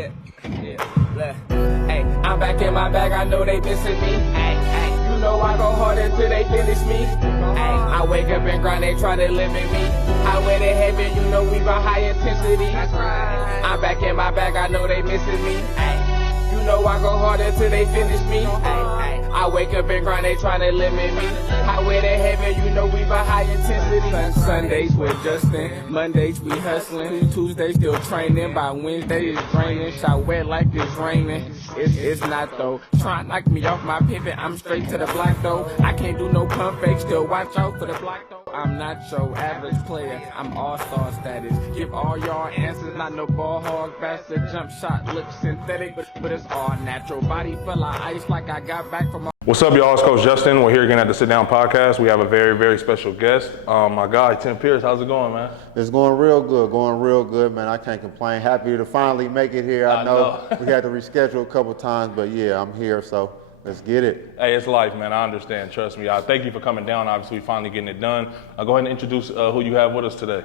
Yeah. Hey, I'm back in my bag, I know they missing me. Ay, you know I go hard until they finish me. Ay, I wake up and grind, they try to limit me. Highway to heaven, you know we run high intensity. That's right. I'm back in my bag, I know they missing me. Ay, you know I go hard until they finish me. Ay, I wake up and grind, they try to limit me. Highway to heaven, you know we run high intensity. Sundays with Justin, Mondays we hustling, Tuesdays still training, by Wednesday it's draining, shot wet like it's raining. It's not though, try to knock me off my pivot, I'm straight to the block though. I can't do no pump fake, still watch out for the block though. I'm not your average player, I'm all-star status. Give all y'all answers, not no ball hog bastard. Jump shot looks synthetic, but it's all natural. Body full of ice like I got back from. What's up, y'all? It's Coach Justin. We're here again at the Sit Down Podcast. We have a very, very special guest. My guy, Tim Pierce. How's it going, man? It's going real good, man. I can't complain. Happy to finally make it here. I know we had to reschedule a couple times, but yeah, I'm here, so let's get it. Hey, it's life, man. I understand. Trust me. Thank you for coming down. Obviously, finally getting it done. Go ahead and introduce who you have with us today.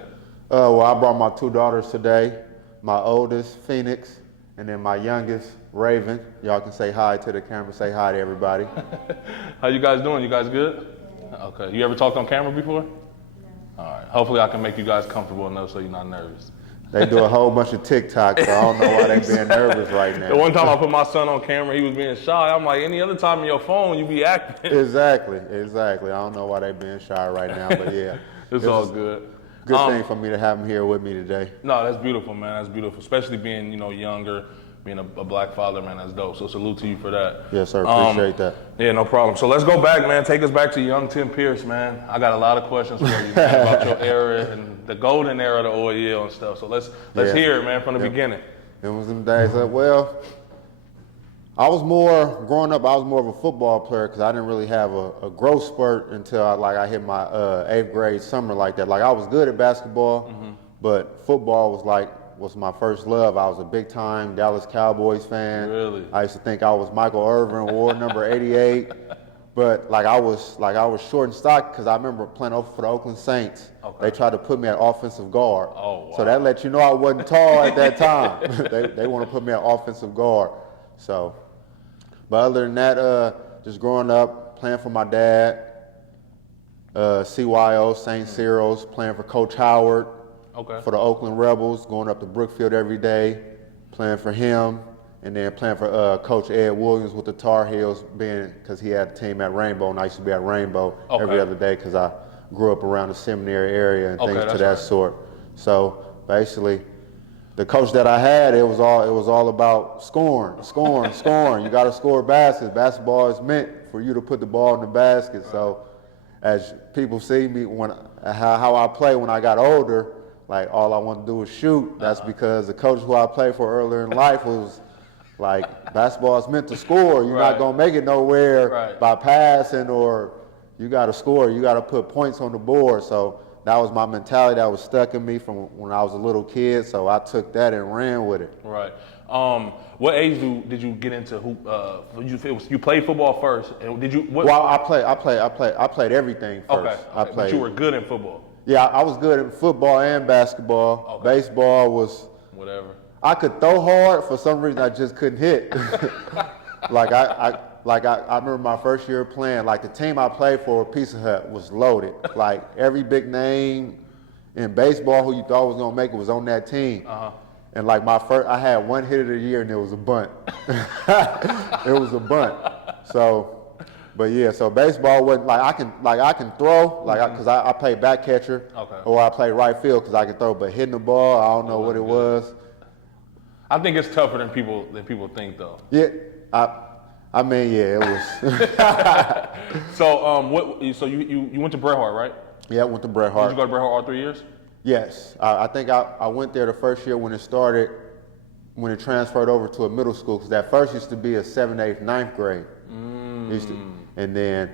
Well, I brought my two daughters today. My oldest, Phoenix, and then my youngest, Raven. Y'all can say hi to the camera. Say hi to everybody. How you guys doing? You guys good? Okay. You ever talked on camera before? No. All right. Hopefully I can make you guys comfortable enough so you're not nervous. They do a whole bunch of TikToks, so I don't know why they being nervous right now. The one time I put my son on camera, he was being shy. I'm like, any other time on your phone, you be acting. Exactly. I don't know why they being shy right now, but yeah. It's all good. Good thing for me to have them here with me today. No, that's beautiful, man. That's beautiful, especially being, younger. Being a black father, man, that's dope. So salute to you for that. Yes, sir. Appreciate that. Yeah, no problem. So let's go back, man. Take us back to young Tim Pierce, man. I got a lot of questions for you, man, about your era and the golden era of the OEL and stuff. So let's hear it, man, from the beginning. It was them days. Well, growing up, I was more of a football player because I didn't really have a growth spurt until I hit my 8th grade summer like that. Like I was good at basketball, but football was my first love. I was a big time Dallas Cowboys fan. Really? I used to think I was Michael Irvin, wore number 88. But I was short and stocky because I remember playing for the Oakland Saints. Okay. They tried to put me at offensive guard. Oh, wow. So that let you know I wasn't tall at that time. they want to put me at offensive guard. So, but other than that, just growing up, playing for my dad, CYO, St. Cyril's, playing for Coach Howard. Okay. For the Oakland Rebels, going up to Brookfield every day, playing for him, and then playing for Coach Ed Williams with the Tar Heels, because he had a team at Rainbow, and I used to be at Rainbow every other day because I grew up around the seminary area and things to that sort. So basically, the coach that I had, it was all about scoring. You got to score baskets. Basketball is meant for you to put the ball in the basket. Right. So as people see me how I play when I got older. Like, all I want to do is shoot. That's because the coach who I played for earlier in life was like, basketball is meant to score. You're not going to make it nowhere by passing, or you got to score. You got to put points on the board. So that was my mentality that was stuck in me from when I was a little kid. So I took that and ran with it. Right. What age did you get into hoop? You played football first, and did you? Well, I played everything first. Okay. But you were good in football. Yeah, I was good at football and basketball. Okay. Baseball was whatever. I could throw hard. For some reason, I just couldn't hit. I remember my first year playing. Like, the team I played for, Pizza Hut, was loaded. Like, every big name in baseball who you thought was gonna make it was on that team. And like I had one hit of the year, and it was a bunt. It was a bunt. So. But yeah, so baseball wasn't I can throw because I play back catcher, or I play right field because I can throw. But hitting the ball, I don't know what it was. I think it's tougher than people think, though. Yeah, I mean, yeah, it was. So you went to Bret Hart, right? Yeah, I went to Bret Hart. Did you go to Bret Hart all 3 years? Yes, I think I went there the first year when it started, when it transferred over to a middle school, because that first used to be a 7th, 8th, 9th grade. And then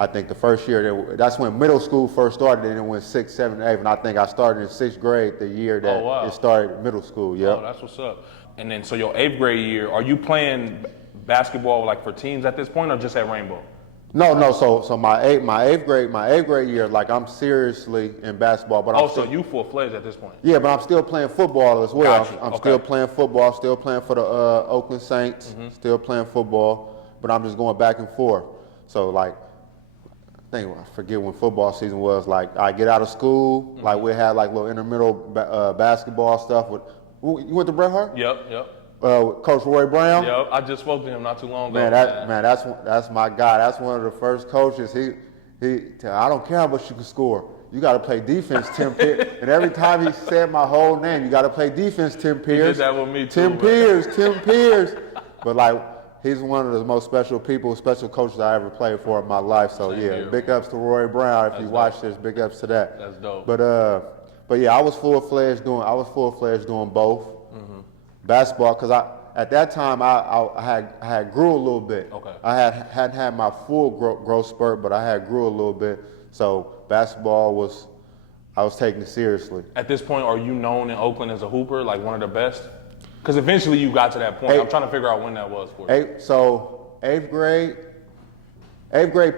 I think the first year, that's when middle school first started, and it went 6th, 7th, 8th, and I think I started in 6th grade the year that it started middle school, yeah. Oh, that's what's up. And then, so your 8th grade year, are you playing basketball like for teams at this point, or just at Rainbow? No. So my eighth grade year, like I'm seriously in basketball, but so you full-fledged at this point? Yeah, but I'm still playing football as well. Got you. I'm Okay. still playing football, still playing for the Oakland Saints, still playing football, but I'm just going back and forth. So like, I forget when football season was. Like I get out of school, like we had like little intramural basketball stuff with. You went to Bret Hart? Yep. With Coach Roy Brown. Yep. I just spoke to him not too long ago. That's my guy. That's one of the first coaches. I don't care how much you can score. You got to play defense, Tim Pierce. And every time he said my whole name, you got to play defense, Tim Pierce. He did that with me too. Tim Pierce. But like, he's one of the most special coaches I ever played for in my life. So Same yeah, here, big man. ups to Roy Brown. If That's you dope. watch this, big ups to that. That's dope. But yeah, I was full fledged doing both. Basketball, because at that time I had grew a little bit. Okay. I hadn't had my full growth spurt, but I had grew a little bit. So basketball I was taking it seriously. At this point, are you known in Oakland as a hooper, like one of the best? Because eventually you got to that point. I'm trying to figure out when that was for you. So eighth grade,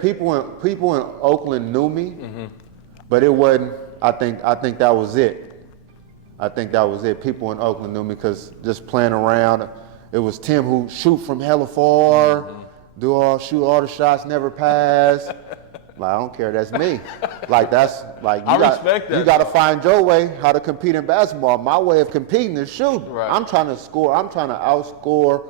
people in Oakland knew me, but it wasn't. I think that was it. I think that was it. People in Oakland knew me because just playing around. It was Tim who shoot from hella far, shoot all the shots, never pass. Like, I don't care, that's me. Like that's like I respect that. You got to find your way how to compete in basketball. My way of competing is shooting. Right. I'm trying to score. I'm trying to outscore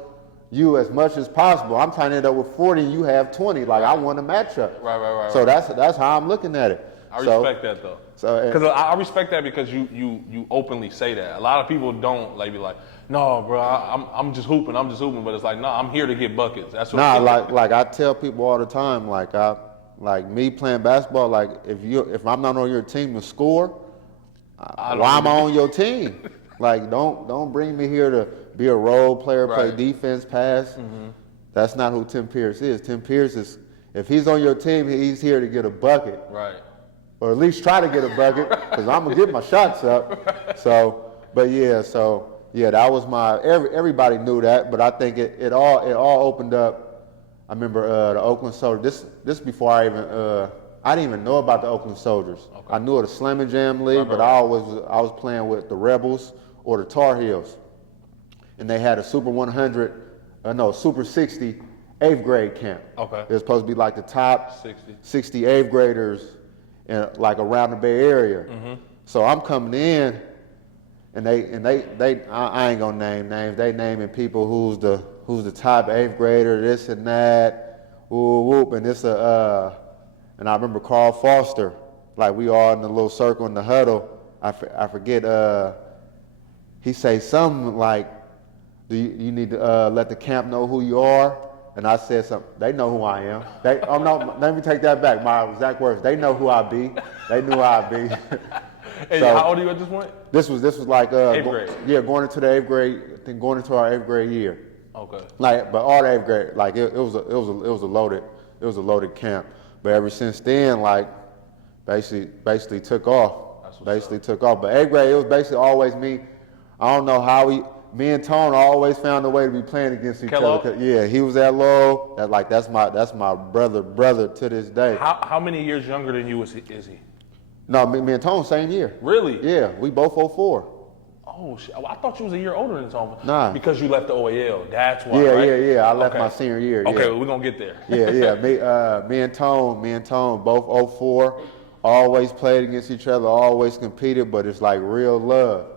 you as much as possible. I'm trying to end up with 40 and you have 20. Like I want a matchup. Right. So that's how I'm looking at it. I respect that though. Because I respect that because you openly say that. A lot of people don't be like, no, bro, I'm just hooping. But it's like, no, I'm here to get buckets. That's what. Like I tell people all the time, like me playing basketball, like if I'm not on your team to score, why am I on your team? Like don't bring me here to be a role player, play defense, pass. That's not who Tim Pierce is. Tim Pierce is, if he's on your team, he's here to get a bucket. Right. Or at least try to get a bucket, because I'm gonna get my shots up. So that was everybody knew that, but I think it all opened up. I remember the Oakland Soldiers. This before I didn't even know about the Oakland Soldiers. Okay. I knew of the Slam and Jam League, but I was playing with the Rebels or the Tar Heels, and they had a Super 60 eighth grade camp. Okay. It was supposed to be like the top 60 eighth graders in like around the Bay Area. So I'm coming in, and I ain't gonna name names. They naming people who's the top eighth grader, this and that, whoop, and this and I remember Carl Foster, like we all in the little circle in the huddle. I forget. He say something like, "Do you need to let the camp know who you are?" And I said something. They know who I am. No, let me take that back. My exact words. They know who I be. They knew who I be. And so, how old are you at this point? This was like eighth grade. Yeah, going into the eighth grade. I think going into our eighth grade year. Okay. Like, but all the eighth grade, like it was a loaded camp. But ever since then, like basically took off. Took off. But eighth grade, it was basically always me. I don't know how me and Tone always found a way to be playing against each other. Yeah, he was that low. That's my brother to this day. How many years younger than you is he? No, me and Tone same year. Really? Yeah, we both 04. Oh shit! I thought you was a year older than Tone. Nah. Because you left the OAL. That's why. Yeah. I left my senior year. Okay, yeah. well, we're gonna get there. Yeah. Me and Tone, both 04. Always played against each other. Always competed, but it's like real love.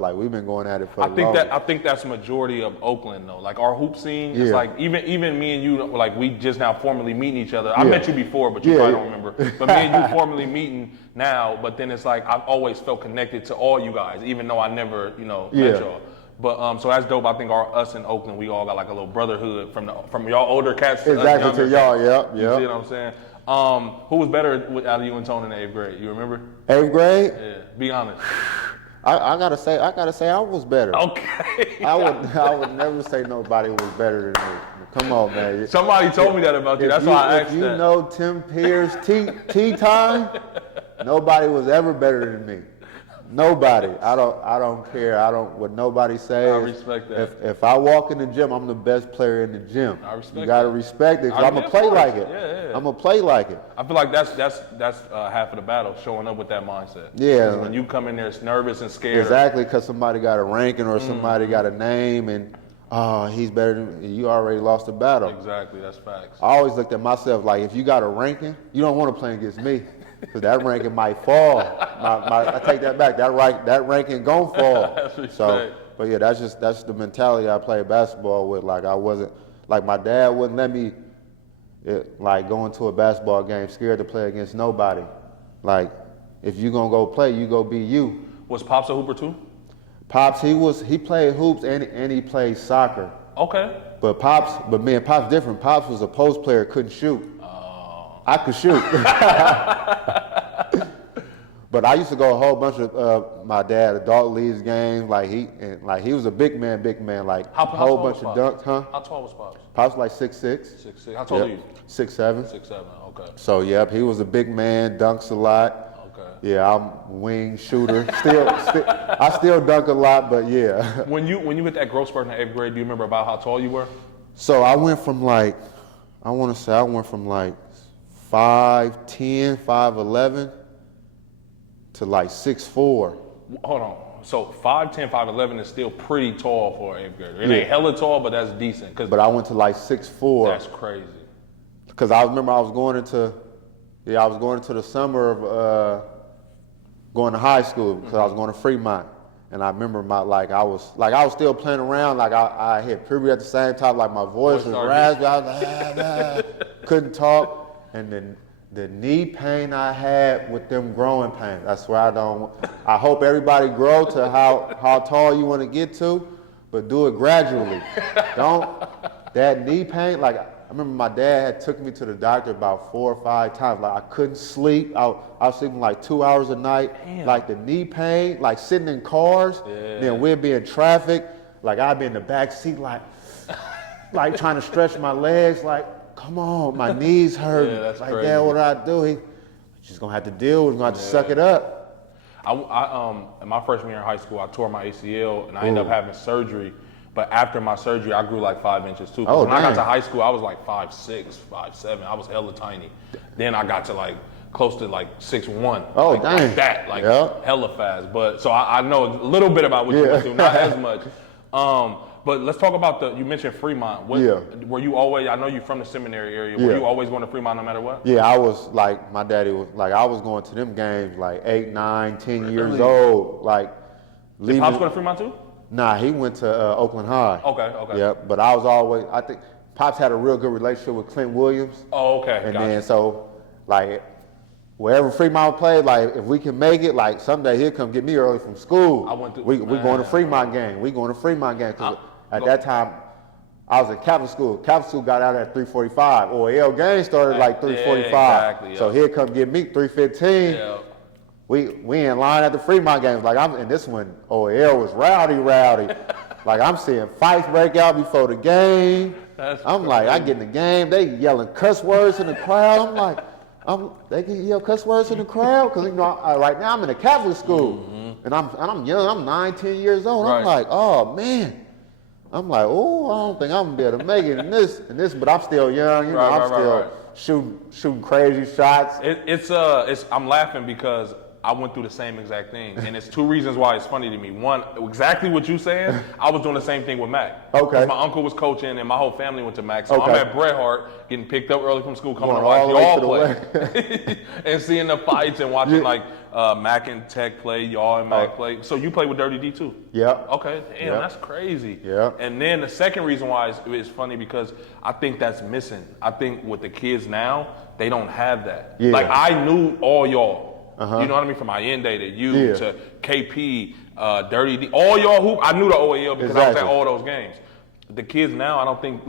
Like we've been going at it for. I think that's majority of Oakland though. Like our hoop scene is like even me and you, like we just now formally meeting each other. I met you before, but you probably don't remember. But me and you formally meeting now. But then it's like I've always felt connected to all you guys, even though I never met y'all. But so that's dope. I think us in Oakland, we all got like a little brotherhood from y'all older cats. Exactly to y'all. Yep. You see what I'm saying? Who was better out of you and Tone in the eighth grade? You remember? Eighth grade? Yeah. Be honest. I gotta say I was better. Okay. I would never say nobody was better than me. Come on, man. Somebody told me that about you. That's why I asked that. If you know Tim Pierce tea time, nobody was ever better than me. Nobody. I don't care. I don't what nobody says. I respect that. If I walk in the gym, I'm the best player in the gym. I respect You gotta that. respect it, because I'm gonna play like it. Yeah. I'm gonna play like it. I feel like that's half of the battle, showing up with that mindset. Yeah. 'Cause when you come in there nervous and scared. Exactly, because somebody got a ranking or somebody got a name and he's better than you. Already lost the battle. Exactly, that's facts. I always looked at myself like, if you got a ranking, you don't want to play against me, because that ranking might fall. I take that back. That ranking gon' fall. So, but yeah, that's the mentality I play basketball with. Like I wasn't like my dad wouldn't let me like go into a basketball game scared to play against nobody. Like if you gonna go play, you go be you. Was Pops a hooper too? Pops, he played hoops and he played soccer. Okay. But me and Pops different. Pops was a post player, couldn't shoot. I could shoot. But I used to go a whole bunch of my dad adult leagues games. Like he was a big man, like a whole bunch of dunks, huh? How tall was Pops? Pops was like 6'6". 6'6". How tall are you? 6'7". 6'7". Okay. So yep, he was a big man, dunks a lot. Okay. Yeah, I'm wing shooter. I still dunk a lot, but yeah. When you hit that growth spurt in the 8th grade, do you remember about how tall you were? So I went from like 5'10", 5'11" to like 6'4". Hold on. So 5'10", 5'11" is still pretty tall for an 8th grader. It ain't hella tall, but that's decent. But I went to like 6'4". That's crazy. Because I remember I was going into the summer of going to high school, because I was going to Fremont. And I remember I was still playing around, like I hit puberty at the same time, like my voice was raspy, I was like, couldn't talk. And then the knee pain I had with them growing pains, that's where I hope everybody grow to how tall you want to get to, but do it gradually. That knee pain, like I remember my dad had took me to the doctor about 4 or 5 times. Like I couldn't sleep. I was sleeping like 2 hours a night. Damn. Like the knee pain, like sitting in cars. Yeah. Then we'd be in traffic. Like I'd be in the back seat, like trying to stretch my legs. Like, come on, my knees hurt. Yeah, that's like, crazy. Dad, what do I do? He's just gonna have to deal with it. He's gonna have to suck it up. I in my freshman year in high school, I tore my ACL and I ended up having surgery. But after my surgery, I grew like 5 inches too. When I got to high school, I was like 5'6", 5'7". I was hella tiny. Then I got to like close to like 6'1". Oh, like, dang. Like that, like hella fast. But so I know a little bit about what you went through, not as much. But let's talk about you mentioned Fremont. Were you always, I know you're from the seminary area, were you always going to Fremont no matter what? Yeah, I was like, my daddy was like, I was going to them games like 8, 9, 10 years old. Like, Did Pops go to Fremont too? Nah, he went to Oakland High. Okay. Yeah, but I think Pops had a real good relationship with Clint Williams. Oh, okay. And then so, like, wherever Fremont played, like, if we can make it, like, someday he'll come get me early from school. We going to Fremont game. We going to Fremont game. Cause at that time, I was in Catholic school. Catholic school got out at 3:45. OAL game started like 3:45. Exactly, So he'll come get me 3:15. Yeah. We in line at the Fremont games. Like and this one, OAL was rowdy. Like I'm seeing fights break out before the game. I'm like, I get in the game, they yelling cuss words in the crowd. I'm like, they can yell cuss words in the crowd? Because right now I'm in a Catholic school. And I'm young, I'm 9, 10 years old. I'm like, oh man. I'm like, oh, I don't think I'm gonna be able to make it in this, but I'm still young, I'm still shooting crazy shots. I'm laughing because I went through the same exact thing, and it's 2 reasons why it's funny to me. One, exactly what you saying, I was doing the same thing with Mac. Okay. My uncle was coaching, and my whole family went to Mac, so I'm at Bret Hart, getting picked up early from school, coming to watch y'all play, and seeing the fights and watching Mac and Tech play, y'all and Mac play. So you play with Dirty D too? Yeah. Okay, damn, that's crazy. Yeah. And then the second reason why it's funny because I think that's missing. I think with the kids now, they don't have that. Yeah. Like I knew all y'all. You know what I mean? From my end day to you to KP, Dirty D, all y'all who I knew the OAL because I was at all those games. The kids now, I don't think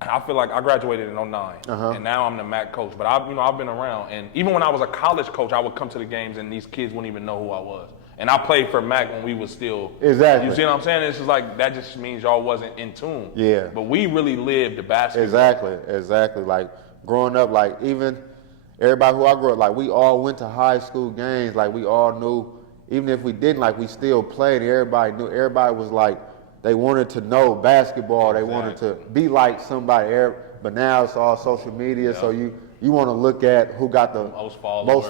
I feel like I graduated in 09 and now I'm the MAC coach. But I've been around, and even when I was a college coach, I would come to the games and these kids wouldn't even know who I was. And I played for MAC when we was still exactly. You see what I'm saying? It's just like that just means y'all wasn't in tune. Yeah. But we really lived the basketball. Exactly. Like growing up, like even everybody who I grew up, like we all went to high school games. Like we all knew even if we didn't, like we still played. Everybody knew. Everybody was like, they wanted to know basketball. They wanted to be like somebody. But now it's all social media, so you want to look at who got the most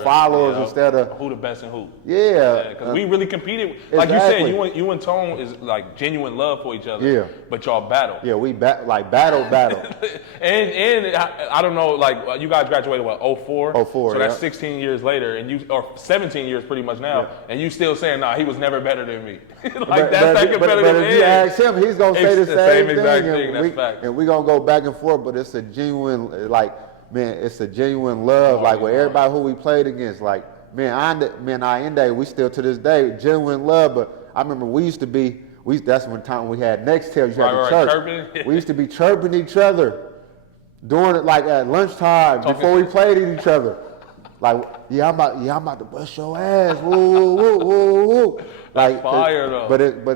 followers instead of who the best in who. Yeah, because we really competed. Like exactly. you said, you and Tone is like genuine love for each other. Yeah, but y'all battle. Yeah, we battle. and I don't know, like you guys graduated what 04? 04. So that's 16 years later, and or 17 years pretty much now, and you still saying, nah, he was never better than me. Like that's that competitive but if you ask him, he's gonna say the same exact thing. That's fact. And we gonna go back and forth, but it's a genuine it's a genuine love. Like with everybody who we played against, like Allende, we still to this day genuine love. But I remember we used to be. That's when time we had next tail. You had to chirp. We used to be chirping each other, doing it like at lunchtime before we played each other. Like, I'm about to bust your ass. Woo, woo, woo, woo. Like fire though. But it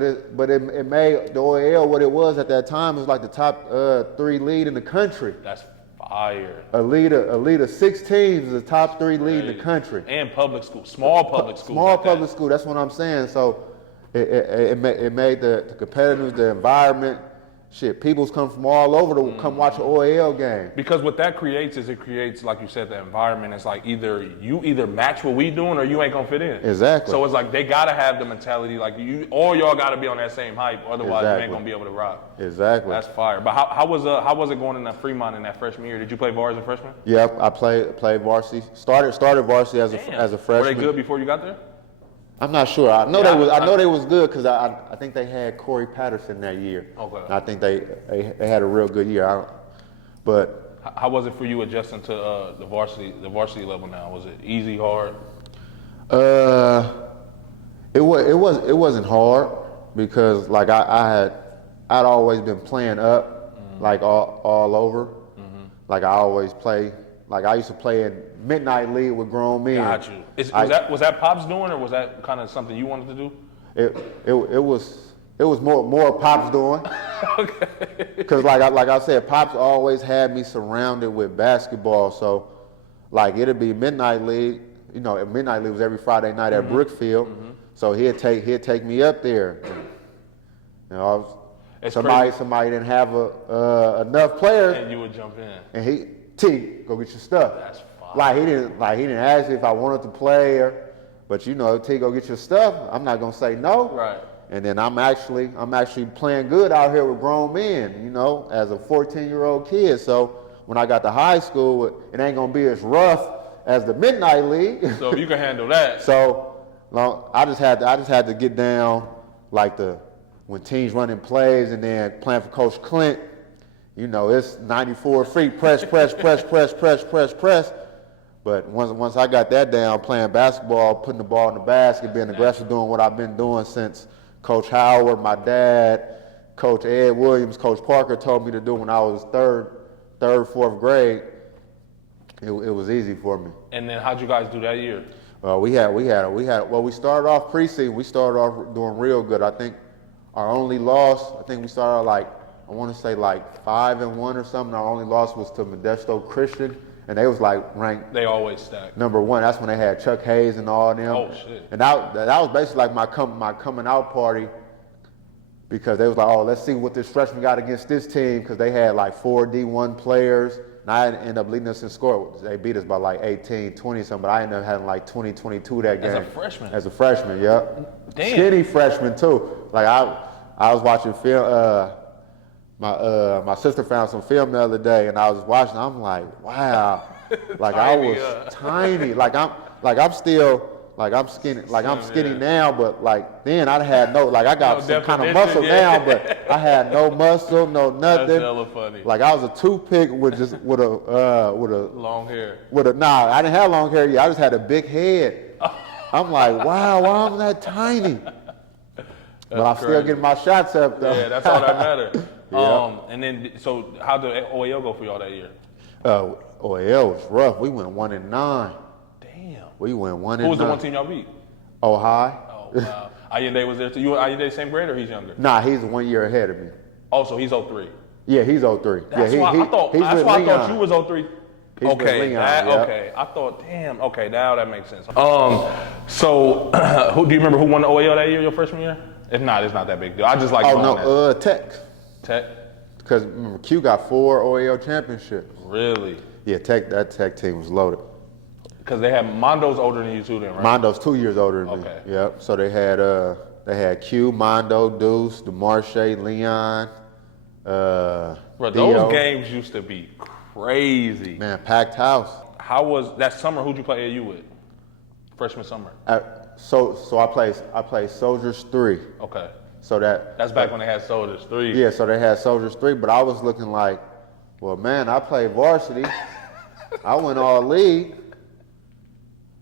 made the OAL what it was at that time. It was like the top 3 lead in the country. That's fire. A lead of 6 teams is the top 3 lead in the country. And public school, small public school. Small public school. That's what I'm saying. So it made the competitiveness, the environment. Shit, people's come from all over to come watch an OAL game. Because what that creates is like you said, the environment. It's like you match what we doing or you ain't gonna fit in. Exactly. So it's like they gotta have the mentality like all y'all gotta be on that same hype. Otherwise, you ain't gonna be able to rock. Exactly. That's fire. But how was it going in that Fremont in that freshman year? Did you play varsity as a freshman? Yeah, I played varsity. Started varsity as a freshman. Were they good before you got there? I'm not sure. I know they was good because I think they had Corey Patterson that year. Okay. I think they had a real good year. But how was it for you adjusting to the varsity level now? Was it easy, hard? It wasn't hard because like I'd always been playing up like all over. Like I always play. Like I used to play in Midnight League with grown men. Got you. Was that Pop's doing, or was that kind of something you wanted to do? It was more Pop's doing. Okay. Because like I said, Pop's always had me surrounded with basketball. So like it'd be Midnight League. You know, Midnight League was every Friday night at Brookfield. So he'd take me up there. You know, somebody didn't have enough players, and you would jump in. And go get your stuff. That's fine. Like he didn't ask if I wanted to play but you know, T, go get your stuff. I'm not gonna say no. Right. And then I'm actually playing good out here with grown men, you know, as a 14-year-old kid. So when I got to high school, it ain't gonna be as rough as the Midnight League. So if you can handle that. So I just had to get down like when teams running plays and then playing for Coach Clint. You know, it's 94 feet, press. But once I got that down, playing basketball, putting the ball in the basket, being aggressive, doing what I've been doing since Coach Howard, my dad, Coach Ed Williams, Coach Parker told me to do when I was third, fourth grade, it was easy for me. And then how'd you guys do that year? We started off preseason. We started off doing real good. I think our only loss, we started I want to say 5-1 or something. Our only loss was to Modesto Christian, and they was ranked. They always stacked. #1. That's when they had Chuck Hayes and all them. Oh shit! And that was basically my coming out party, because they was like, oh, let's see what this freshman got against this team, because they had 4 D1 players, and I ended up leading us in score. They beat us by 18, 20 something, but I ended up having 20, 22 that game. As a freshman, yeah. Damn. Skinny freshman too. I was watching film. My sister found some film the other day, and I was watching. I'm like, wow, I was tiny. I'm skinny now, but then I had I got some kind of muscle now, but I had no muscle, no nothing. That's hella funny. I was a toothpick with a long hair. I didn't have long hair yet. I just had a big head. I'm like, wow, why I'm that tiny? But I'm still getting my shots up though. Yeah, that's all that matters. Yeah. And then, so how did OAL go for y'all that year? OAL was rough. We went 1-9. Damn. We went 1-9. Who was the one team y'all beat? Ohio. Oh, wow. Allende was there too. You and Allende same grade, or he's younger? Nah, he's 1 year ahead of me. Oh, so he's 03. Yeah, he's 03. That's yeah, why I thought you was 03. He's with Leon. Okay. I thought, damn. Okay, now that makes sense. So who do you remember who won the OAL that year, your freshman year? If not, it's not that big deal. I just like. Tech. Tech. Because remember, Q got 4 OAL championships. Really? Yeah, that Tech team was loaded. Because they had Mondo's older than you too, then, right? Mondo's 2 years older than me. Yep. So they had Q, Mondo, Deuce, DeMarche, Leon. Bro, those Dio. games used to be crazy. Man, packed house. How was that summer? Who'd you play AU with? Freshman summer. So I played Soldiers 3. Okay. So that's back when they had Soldiers 3. Yeah, so they had Soldiers 3, but I was looking like, well, man, I played varsity. I went all league.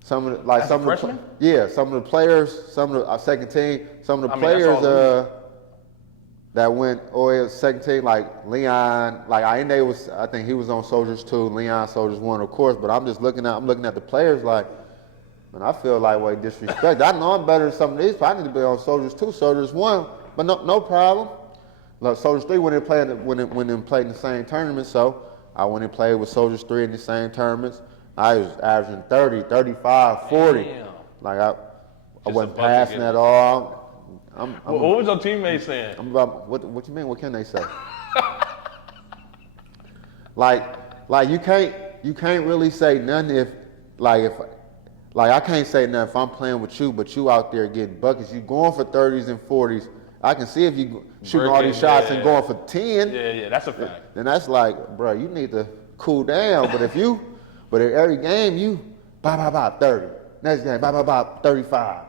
Some of the players, some of the second team, some of the players that went OAL second team, like Leon, like I think he was on Soldiers 2, Leon Soldiers 1, of course, but I'm looking at the players like, man, I feel like way disrespect. I know I'm better than some of these, but I need to be on Soldiers 2, Soldiers 1, but no problem. Like Soldiers 3 when they played in the same tournament, so I went and played with Soldiers 3 in the same tournaments. I was averaging 30, 35, 40. Damn. Like I wasn't passing at all. What was your teammates saying? I'm about, what you mean? What can they say? like you can't really say nothing if I can't say nothing if I'm playing with you, but you out there getting buckets. You going for 30s and 40s. I can see if you shooting all these shots and going for 10. Yeah, that's a fact. Then that's like, bro, you need to cool down. But in every game, you, 30. Next game, 35.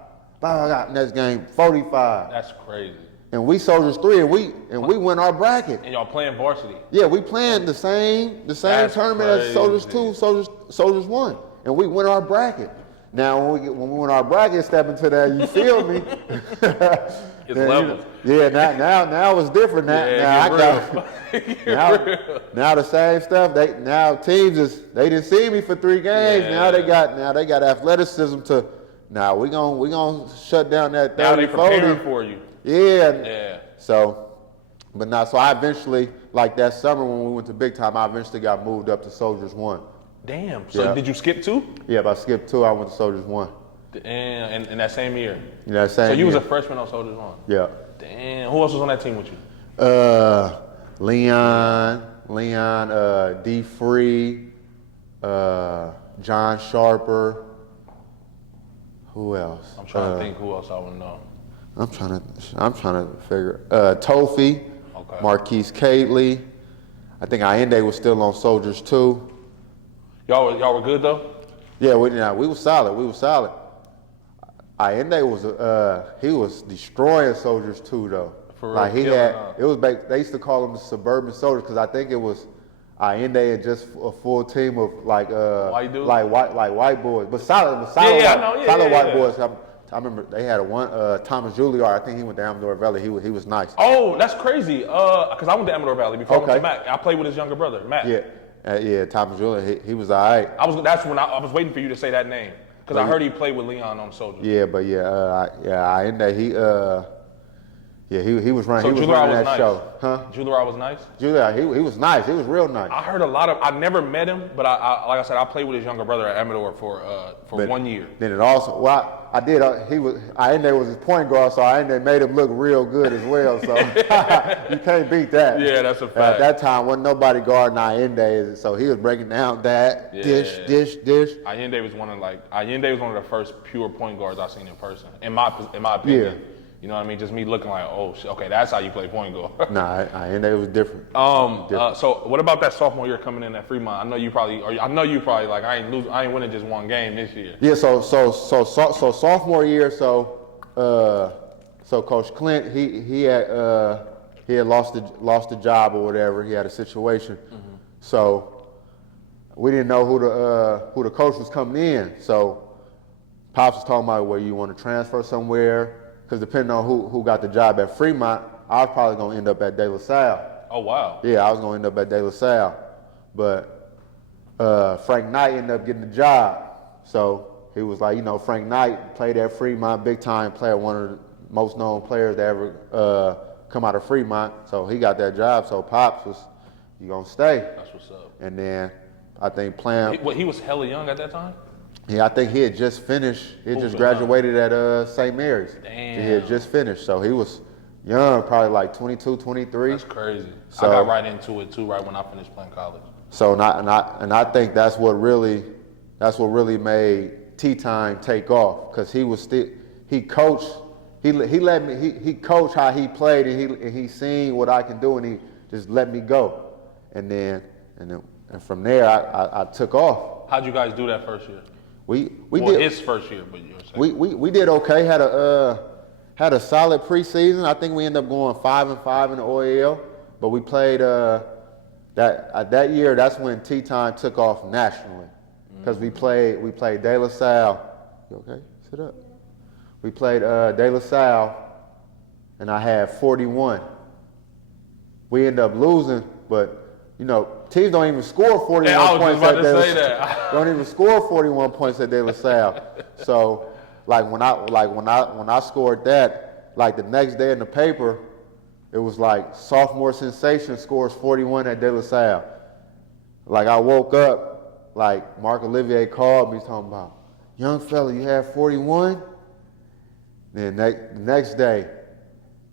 Next game, 45. That's crazy. And we Soldiers 3, and we win our bracket. And y'all playing varsity. Yeah, we playing the same That's tournament as Soldiers 2, Soldiers 1, and we win our bracket. Now when we win our bracket, step into that, you feel me? It's levels. Now it's different. Now the same stuff. Teams they didn't see me for 3 games. Yeah. Now they got athleticism to. Now we gonna shut down that 30, Now they preparing 40. for you. Yeah. So I eventually, like that summer when we went to big time, I eventually got moved up to Soldiers 1. Damn. So did you skip 2? Yeah, if I skipped 2, I went to Soldiers 1. Damn. In that same year. Yeah, same. So you year. was a freshman on Soldiers 1. Yeah. Damn. Who else was on that team with you? Leon, D. Free, John Sharper. Who else? I'm trying to think who else I would know. I'm trying to figure. Tofi, Okay. Marquise Catley. I think Allende was still on Soldiers 2. Y'all were good though? Yeah, we were solid. Allende he was destroying Soldiers 2 though. For real, like they used to call them the suburban soldiers because I think it was Allende and just a full team of like white dudes? like white boys, but solid white boys. I remember they had Thomas Juilliard. I think he went to Amador Valley. He was nice. Oh, that's crazy. Because I went to Amador Valley before I went to Mac. I played with his younger brother, Matt. Yeah, Thomas Juilliard. He was all right. That's when I was waiting for you to say that name because I heard he played with Leon on Soldiers. Yeah, but Allende he was running. So he was Juilliard running was that nice. show, huh? Juilliard was nice. Juilliard, he was nice. He was real nice. I heard a lot of. I never met him, but like I said, I played with his younger brother at Amador for 1 year. Then it also, I did. Allende was his point guard, so Allende made him look real good as well. So you can't beat that. Yeah, that's a fact. At that time, wasn't nobody guarding Allende, so he was breaking down that dish. Allende was one of the first pure point guards I seen in person. In my opinion. Yeah. You know what I mean? Just me looking like, oh shit, okay, that's how you play point guard. Nah, Allende was different. So what about that sophomore year coming in at Fremont? I know you probably like I ain't winning just 1 game this year. Yeah, so sophomore year, so Coach Clint he had lost the job or whatever. He had a situation, so we didn't know who the coach was coming in. So Pops was talking about whether you want to transfer somewhere, because depending on who got the job at Fremont, I was probably gonna end up at De La Salle. Oh wow. Yeah, I was gonna end up at De La Salle, but Frank Knight ended up getting the job. So he was like, Frank Knight played at Fremont, big time player, one of the most known players to ever come out of Fremont. So he got that job. So Pops was, you gonna stay? That's what's up. And then I think playing. He was hella young at that time? Yeah, I think he had just finished. He had just graduated at St. Mary's. Damn. He had just finished, so he was young, probably like 22, 23. That's crazy. So, I got right into it too, right when I finished playing college. So and I think that's what really made Tea Time take off, because he coached. He coached how he played, and he seen what I can do, and he just let me go, and from there I took off. How'd you guys do that first year? We well, did his first year, but you were saying. We did okay. Had a solid preseason. I think we ended up going 5-5 in the OAL, but we played that year. That's when Tea Time took off nationally, because we played De La Salle. You okay? Sit up. We played De La Salle, and I had 41. We ended up losing, but teams don't even score 41 points at De La Salle. Don't even score 41 points at De La Salle. So, when I scored that, like the next day in the paper, it was like sophomore sensation scores 41 at De La Salle. Like I woke up, like Mark Olivier called me talking about, young fella, you had 41? Then the next day,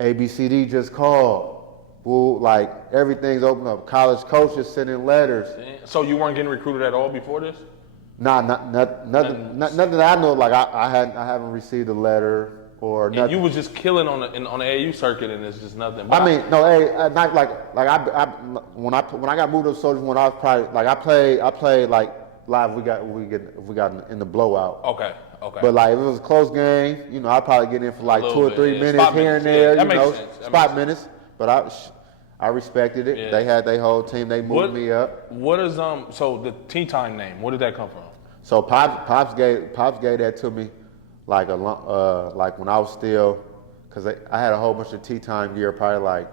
ABCD just called. Well, like everything's open up. College coaches sending letters. So you weren't getting recruited at all before this? Nah, nothing that I know. Like I haven't received a letter or nothing. And you was just killing on the AAU circuit, and it's just nothing. But when I got moved to Soldiers, when I was probably like I played like live. We got in the blowout. Okay. But like if it was a close game, I'd probably get in for like 2 or 3 minutes here and there. That makes sense. Spot minutes. But I respected it. Yeah. They had their whole team. They moved me up. What is so the Tea Time name? Where did that come from? So Pops gave that to me like when I was still, because I had a whole bunch of Tea Time gear, probably like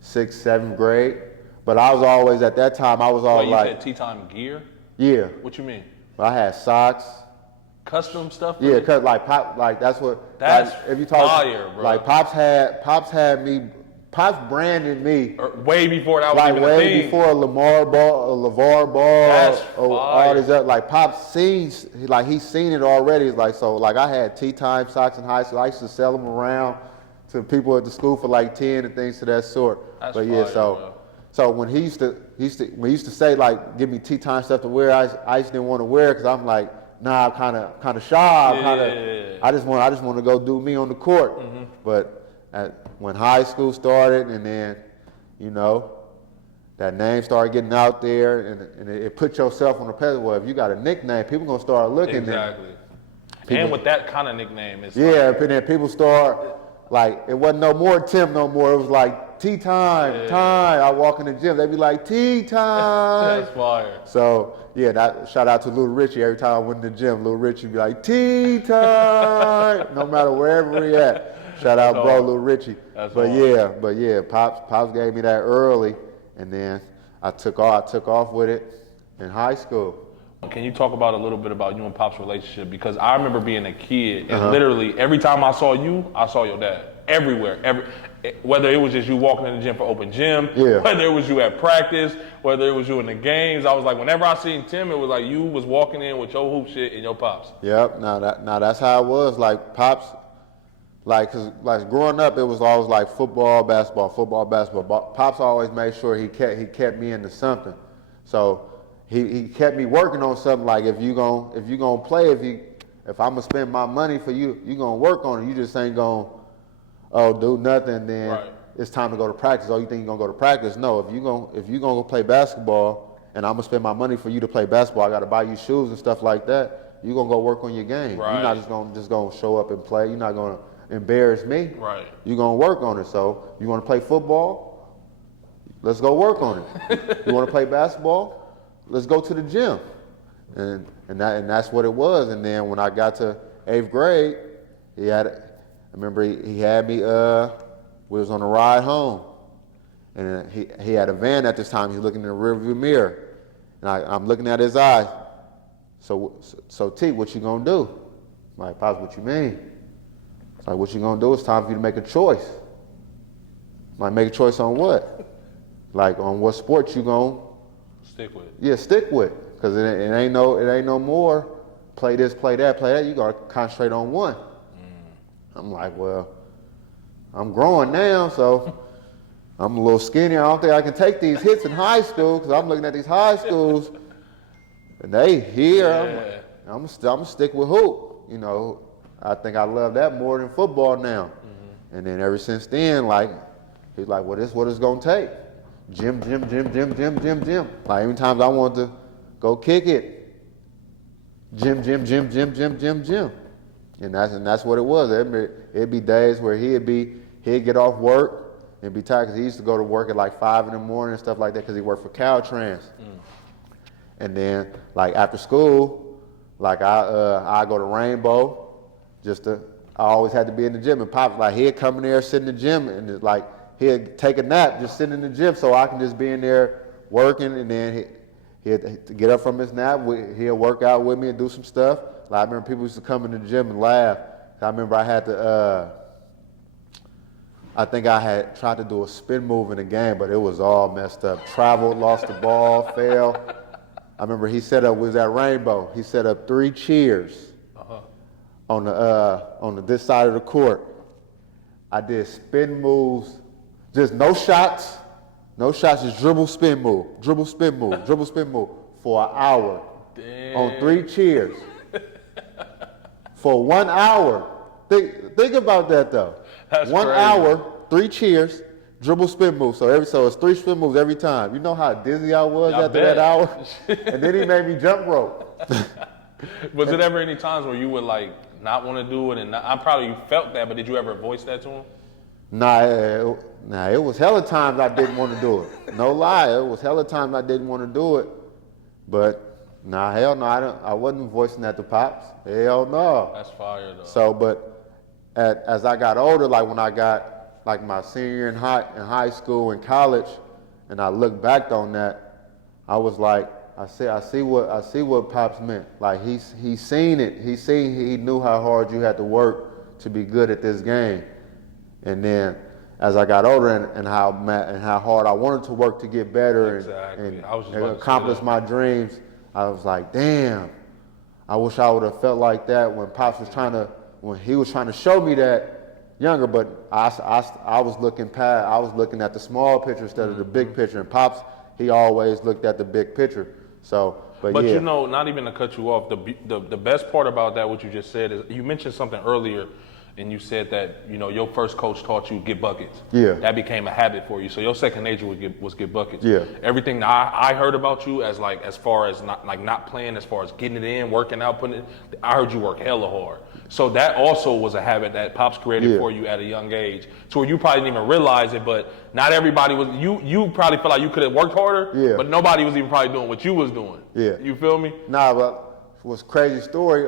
6th, 7th grade. But I was always at that time. I was all you like said Tea Time gear. Yeah. What you mean? I had socks. Custom stuff? Yeah, cause that's what. That's like, if you talk, fire, bro. Like had me. Pops branded me way before that was even a thing. Way before a LeVar Ball, That's all this other. Like Pops he's seen it already. It's like so. Like I had Tea Time socks in high school. I used to sell them around to people at the school for like 10 and things to that sort. That's but yeah, fire, so when he used to say like give me Tea Time stuff to wear, I just didn't want to wear it because I'm like, nah, I'm kind of shy. I just want to go do me on the court. Mm-hmm. But when high school started, and then, that name started getting out there, and it put yourself on the pedestal. Well, if you got a nickname, people gonna start looking. Exactly. And with that kind of nickname, it's and then people start like it wasn't no more Tim no more. It was like Tea Time, time. I walk in the gym, they be like Tea Time. That's fire. So that shout out to Little Richie. Every time I went in the gym, Little Richie be like Tea Time, no matter wherever we at. Shout out, bro, Little Richie. But yeah, Pops gave me that early, and then I took off with it in high school. Can you talk about a little bit about you and Pop's relationship? Because I remember being a kid, and literally every time I saw you, I saw your dad. Everywhere. Whether it was just you walking in the gym for open gym, whether it was you at practice, whether it was you in the games, I was like, whenever I seen Tim, it was like you was walking in with your hoop shit and your Pops. Yep. Now that's how it was. Like Pops. Cause growing up, it was always like football, basketball. Pops always made sure he kept me into something. So he kept me working on something. Like if you gonna play, if I'm gonna spend my money for you, you gonna work on it. You just ain't gonna do nothing. Then it's time to go to practice. Oh, you think you're gonna go to practice? No. If you gonna go play basketball, and I'm gonna spend my money for you to play basketball, I gotta buy you shoes and stuff like that. You gonna go work on your game. Right. You're not just gonna show up and play. You're not gonna embarrass me. Right. You're gonna work on it. So you want to play football? Let's go work on it. You want to play basketball? Let's go to the gym. And that's what it was. And then when I got to 8th grade, I remember he had me. We was on a ride home, and he had a van at this time. He's looking in the rearview mirror, and I'm looking at his eyes. So T, what you gonna do? I'm like, Pops, what you mean? Like, what you gonna do? It's time for you to make a choice. Like, make a choice on what? Like, on what sport you gonna Stick with it. Yeah, stick with it. Because it ain't no more play this, play that, play that. You got to concentrate on one. I'm like, well, I'm growing now, so I'm a little skinnier. I don't think I can take these hits in high school because I'm looking at these high schools and they here. Yeah. I'm gonna stick with hoop. You know, I think I love that more than football now. And then ever since then, like, he's like, well, this is what it's gonna take. Gym. Like, every time I want to go kick it, gym. And that's what it was. It'd be days where he'd get off work and be tired because he used to go to work at like 5 in the morning and stuff like that because he worked for Caltrans. And then like after school, like I go to Rainbow I always had to be in the gym. And Pop's like, he'd come in there, sit in the gym, and it's like he'd take a nap just sitting in the gym so I can just be in there working. And then he'd get up from his nap, he'd work out with me and do some stuff. Like, I remember people used to come in the gym and laugh. I remember I had to, I think I had tried to do a spin move in the game, but it was all messed up. Traveled, lost the ball, fell. I remember he set up, was at Rainbow, he set up 3 cheers on this side of the court. I did spin moves, just no shots, just dribble, spin move for an hour. Damn. On 3 cheers. For 1 hour. Think about that though. That's 1 crazy. hour, 3 cheers, dribble, spin move. So it's 3 spin moves every time. You know how dizzy I was after that hour? And then he made me jump rope. Was it ever any times where you would like not want to do it? And I probably felt that, but did you ever voice that to him? Nah, it was hella times I didn't want to do it. No lie, it was hella times I didn't want to do it. But nah, hell no, I wasn't voicing that to Pops. Hell no. That's fire though. So, but as I got older, like when I got like my senior year in high school and college, and I look back on that, I was like, I see what Pops meant. Like he seen it. He knew how hard you had to work to be good at this game. And then as I got older and how hard I wanted to work to get better and accomplish my dreams, I was like, damn, I wish I would have felt like that when Pops was when he was trying to show me that younger. But I was looking at the small picture instead of the big picture. And Pops, he always looked at the big picture. So, but yeah. You know, not even to cut you off, the best part about that, what you just said, is you mentioned something earlier, and you said that, you know, your first coach taught you get buckets. Yeah. That became a habit for you. So your second nature was get buckets. Yeah. Everything that I heard about you as far as not playing, as far as getting it in, working out, putting it, I heard you work hella hard. So that also was a habit that Pops created for you at a young age, to where you probably didn't even realize it, but not everybody was, you probably felt like you could have worked harder, but nobody was even probably doing what you was doing. Yeah. You feel me? Nah, but it was a crazy story,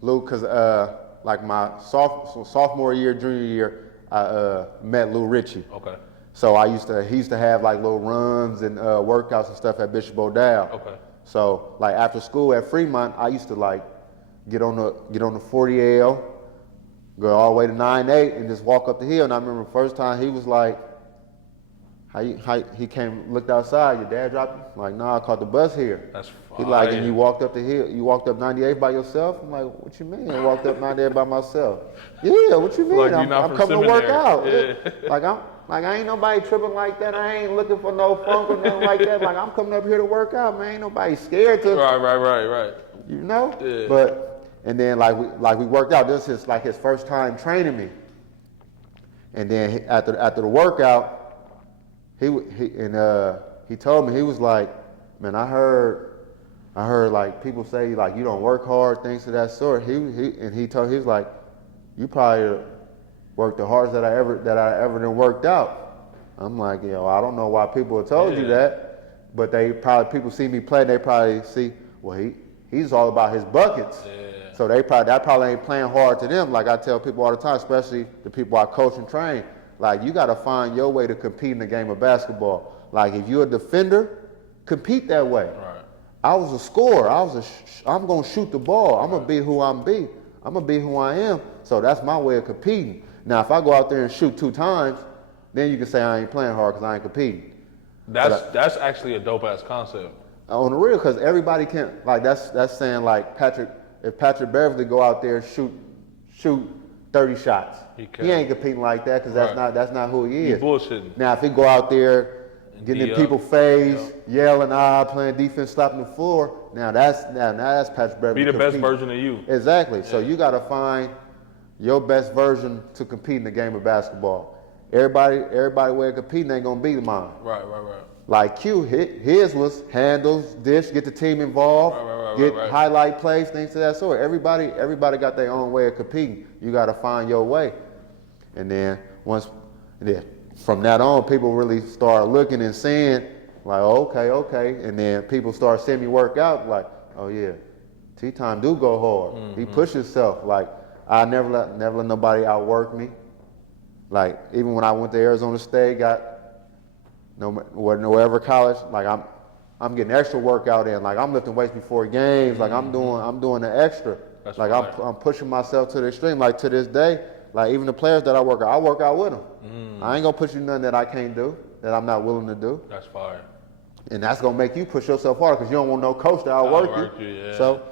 Lou, because like my sophomore year, junior year, I met Lou Ritchie. Okay. So he used to have like little runs and workouts and stuff at Bishop O'Dowd. Okay. So like after school at Fremont, I used to like get on the 40L, go all the way to 9-8 and just walk up the hill. And I remember the first time he was like, he came, looked outside, your dad dropped you? I'm like, nah, I caught the bus here. That's fine. He like, and you walked up the hill, you walked up 98 by yourself? I'm like, what you mean? I walked up 98 by myself. Yeah, what you mean? Like I'm coming to work out. Yeah. Like I ain't nobody tripping like that. I ain't looking for no funk or nothing like that. Like I'm coming up here to work out, man. Ain't nobody scared to. Right. You know? Yeah. But, and then like we worked out. This is like his first time training me. And then after the workout, he told me, he was like, man, I heard like people say like you don't work hard, things of that sort. He was like, you probably worked the hardest that I ever done worked out. I'm like, I don't know why people have told you that, but people see me play and they probably see, well, he's all about his buckets. Yeah. So that probably ain't playing hard to them. Like I tell people all the time, especially the people I coach and train, like you got to find your way to compete in the game of basketball. Like if you're a defender, compete that way. Right. I was a scorer. I'm gonna shoot the ball. I'm gonna be who I'm gonna be who I am. So that's my way of competing. Now if I go out there and shoot 2 times, then you can say I ain't playing hard because I ain't competing. That's actually a dope ass concept. On the real, because everybody can't, like, that's saying, like, if Patrick Beverly go out there shoot 30 shots, he ain't competing like that, because that's not who he is. He bullshitting. Now, if he go out there getting in people's face, yelling, playing defense, slapping the floor, now that's Patrick Beverly. Be the best version of you. Exactly. Yeah. So you got to find your best version to compete in the game of basketball. Everybody way of competing ain't gonna be mine. Right. Like Q, his was handles, dish, get the team involved, get highlight plays, things of that sort. Everybody got their own way of competing. You got to find your way, and then from that on, people really start looking and seeing, like, okay, and then people start seeing me work out, like, oh yeah, T-Time do go hard. Mm-hmm. He pushes himself. Like, I never let nobody outwork me. Like, even when I went to Arizona State, wherever college, like, I'm getting extra workout in. Like, I'm lifting weights before games. Like, I'm doing the extra. That's like, right. I'm pushing myself to the extreme. Like, to this day, like, even the players that I work out with them. I ain't gonna push you nothing that I can't do, that I'm not willing to do. That's fire. And that's gonna make you push yourself harder, because you don't want no coach to outwork you. Yeah. So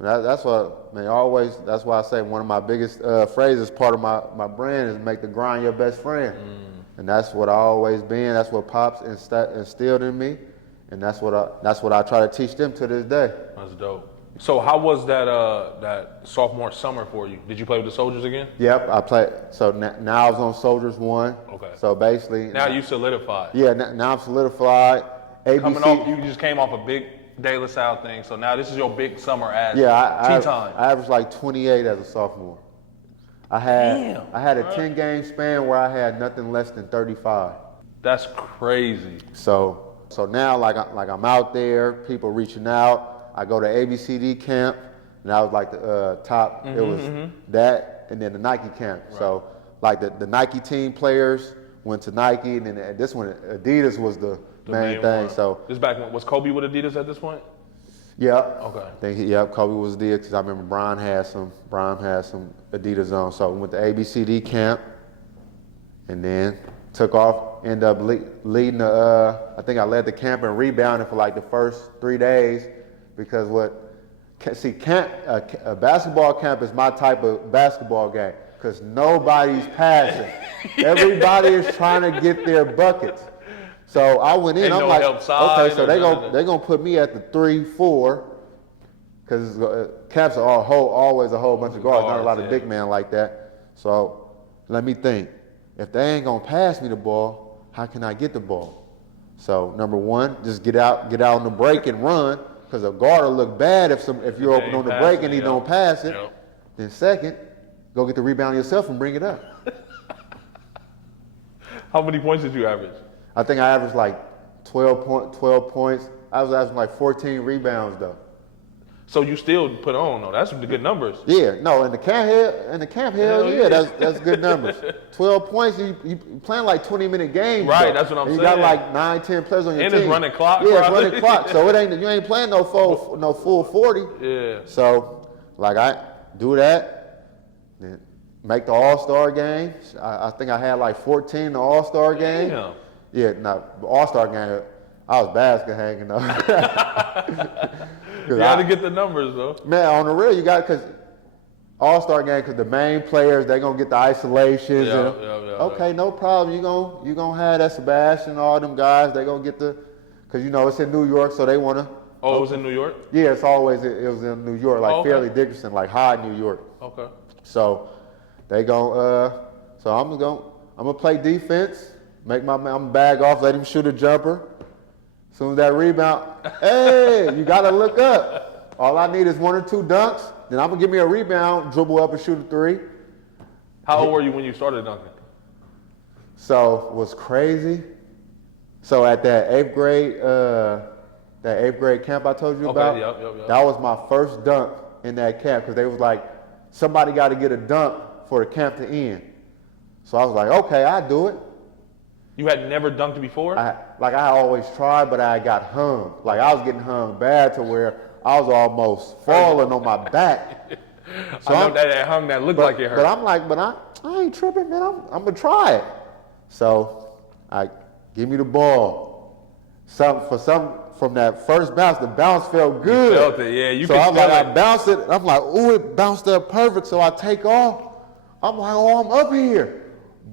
that's what, man, that's why I say one of my biggest phrases, part of my brand, is make the grind your best friend. And that's what I always been. That's what Pops instilled in me, and that's what I try to teach them to this day. That's dope. So how was that sophomore summer for you? Did you play with the Soldiers again? Yep, I played. So now I was on Soldiers 1. Okay. So basically. Now you solidified. Yeah, now I'm solidified. ABC, coming off, you just came off a big De La Salle thing, so now this is your big summer as T-Time. I averaged like 28 as a sophomore. I had a 10-game span where I had nothing less than 35. That's crazy. So now, like I'm out there, people reaching out. I go to ABCD camp, and I was like the top. It was that, and then the Nike camp. Right. So like the Nike team players went to Nike, and then this one Adidas was the main thing. One. So this back when was Kobe with Adidas at this point? Yeah. Okay. Kobe was Adidas, because I remember Brian had some Adidas on. So we went to ABCD camp, and then took off. Ended up leading the. I think I led the camp and rebounding for like the first 3 days, because a basketball camp is my type of basketball game, because nobody's passing. Everybody is trying to get their buckets. So I went in, I'm like, okay, so they're gonna put me at the 3-4, because camps are always a whole bunch of guards, not a lot of big men like that. So let me think. If they ain't gonna pass me the ball, how can I get the ball? So number one, just get out on the break and run, because a guard will look bad if you're open on the break and he don't pass it. Yep. Then second, go get the rebound yourself and bring it up. How many points did you average? I think I averaged like 12 points. I was averaging like 14 rebounds though. So you still put on though. That's the good numbers. Yeah, no, in the camp, hell yeah, that's good numbers. 12 points, you playing like 20-minute games. Right, though. that's what I'm saying. You got like 9-10 players on your team. And it's running clock. Yeah, it's running clock. So you ain't playing no full 40. Yeah. So like I do that, then make the All-Star game. I think I had like 14 in the All-Star game. Damn. Yeah, no, All-Star game, I was basket hanging though. You got to get the numbers though. Man, on the real, you got, because All-Star game, because the main players, they gonna get the isolations. Okay, no problem. You gonna have that Sebastian, all them guys. They gonna get because it's in New York, so they wanna. Oh, it was in New York? Yeah, it was in New York, like Fairleigh Dickinson, like Hyde, New York. Okay. So they so I'm gonna play defense. Make I'm bag off, let him shoot a jumper. As soon as that rebound, hey, you gotta look up. All I need is 1 or 2 dunks. Then I'm gonna give me a rebound, dribble up and shoot a 3. How old were you when you started dunking? So what's crazy? So at that 8th grade camp I told you about, yep. That was my first dunk in that camp, because they was like, somebody got to get a dunk for the camp to end. So I was like, okay, I'll do it. You had never dunked before? I always tried, but I got hung. Like, I was getting hung bad to where I was almost falling on my back. So I know that hung that looked like it hurt. But I'm like, I ain't tripping, man. I'm going to try it. So give me the ball. from that first bounce, the bounce felt good. You felt it, yeah. You so can I'm like, feel it. I bounced it. I'm like, ooh, it bounced up perfect. So I take off. I'm like, oh, I'm up here.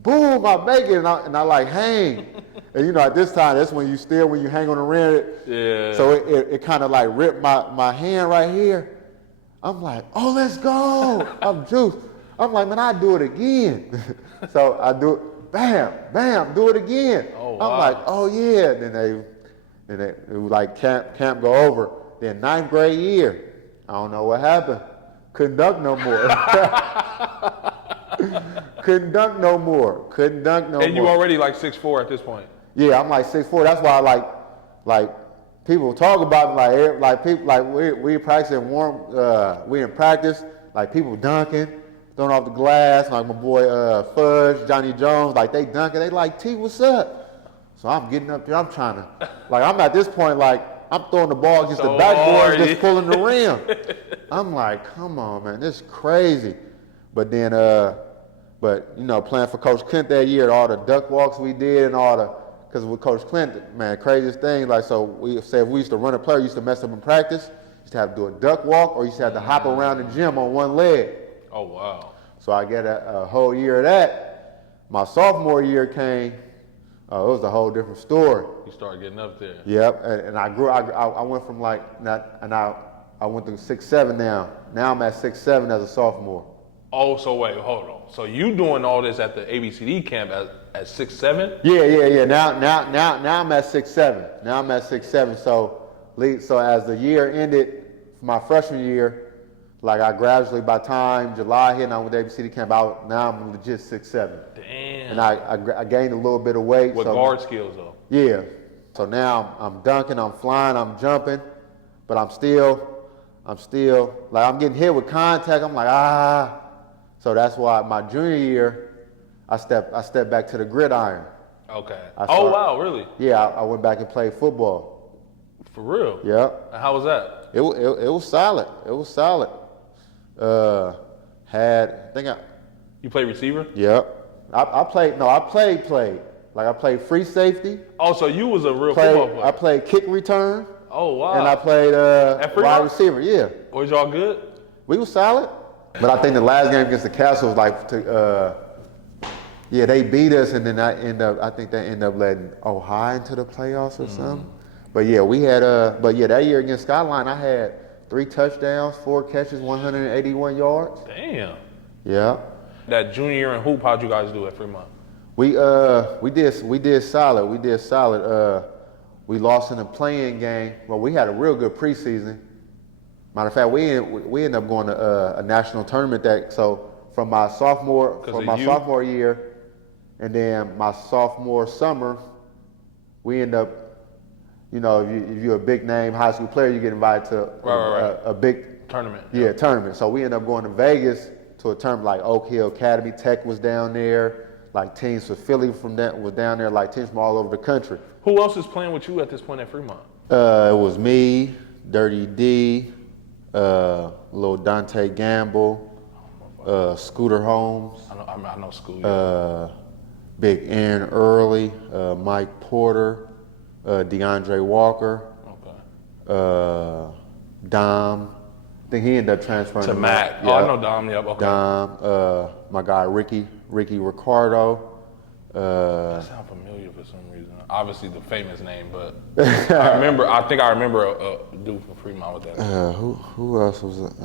Boom, I make it, and I like hang. And you know, at this time, that's when you hang on the rim. Yeah. So it kind of like ripped my hand right here. I'm like, oh, let's go. I'm juiced. I'm like, man, I do it again. So I do it, bam, bam, do it again. Oh, wow. I'm like, oh yeah. Then it was like camp go over. Then 9th grade year, I don't know what happened. Couldn't dunk no more. Couldn't dunk no more. And you already like 6'4" at this point. Yeah, I'm like 6'4". That's why I like people talk about me like people like we practicing we in practice, like people dunking, throwing off the glass, like my boy Fudge, Johnny Jones, like they dunking, they like, T, what's up? So I'm getting up there, I'm trying to, like I'm at this point like I'm throwing the ball against the backboard, just pulling the rim. I'm like, come on, man, this is crazy. But then but you know, playing for Coach Clint that year, all the duck walks we did and all the, because with Coach Clint, man, craziest thing, like, so we said if we used to run a player, used to mess up in practice, used to have to do a duck walk, or you used to have to hop around the gym on one leg. Oh, wow. So I get a whole year of that. My sophomore year came, it was a whole different story. You started getting up there. Yep, and I went from like, I went to 6'7" now. Now I'm at 6'7" as a sophomore. Oh, so wait, hold on. So you doing all this at the ABCD camp at 6'7"? Yeah. Now I'm at 6'7". Now I'm at 6'7". So as the year ended, my freshman year, like I gradually, by time July hit and I went to ABCD camp, now I'm legit 6'7". Damn. And I gained a little bit of weight. With guard skills though. Yeah. So now I'm dunking, I'm flying, I'm jumping, but I'm still like I'm getting hit with contact. I'm like, ah. So that's why my junior year, I stepped back to the gridiron. Okay. Wow, really? Yeah, I went back and played football. For real? Yep. And how was that? It was solid. It was solid. You play receiver? Yep. I played. Like I played free safety. Oh, so you was a real football player? I played kick return. Oh, wow. And I played wide receiver. Yeah. Was y'all good? We was solid. But I think the last game against the Castle was like, they beat us, and then I think they ended up letting Ohio into the playoffs or something. But yeah, we had that year against Skyline, I had 3 touchdowns, 4 catches, 181 yards. Damn. Yeah. That junior year in hoop, how'd you guys do at Fremont? We did solid. We did solid. We lost in the play-in game. Well, we had a real good preseason. Matter of fact, we ended up going to a national tournament from my sophomore year, and then my sophomore summer, we end up, you know, if you're a big name high school player, you get invited to a big tournament. Yeah, tournament. So we ended up going to Vegas to a tournament like Oak Hill Academy. Tech was down there. Like teams from Philly was down there. Like teams from all over the country. Who else is playing with you at this point at Fremont? It was me, Dirty D. Little Dante Gamble, Scooter Holmes. I know Scooter. Big Aaron Early, Mike Porter, DeAndre Walker. Okay. Dom. I think he ended up transferring to Mac. Yeah. Oh, I know Dom. Yep. Okay. Dom. My guy Ricky Ricardo. That sounds familiar for some reason. Obviously the famous name, but I think I remember a dude from Fremont with that name. Who else was it?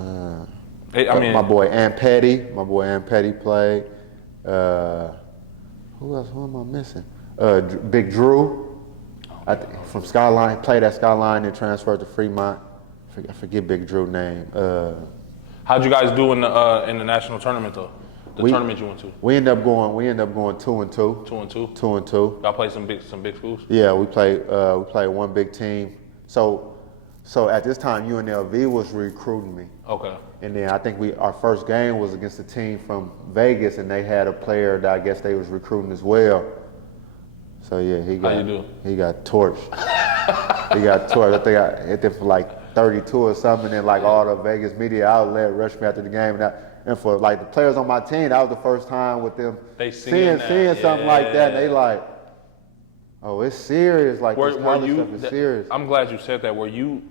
My boy Ant Petty. My boy Ant Petty played. Who else? Who am I missing? Big Drew. From Skyline. Played at Skyline and transferred to Fremont. I forget Big Drew's name. How'd you guys do in the national tournament though? Tournament you went to? We end up going 2-2. 2-2. 2-2. Y'all play some big schools? Yeah, we played one big team. So at this time UNLV was recruiting me. Okay. And then I think our first game was against a team from Vegas, and they had a player that I guess they was recruiting as well. So yeah, he got torched. He got torched. I think I hit them for like 32 or something, and then like all the Vegas media outlet rushed me after the game. And for like the players on my team, that was the first time with them seeing something like that. And they like, Oh, it's serious. Like this Were college you? stuff is serious. I'm glad you said that. Were you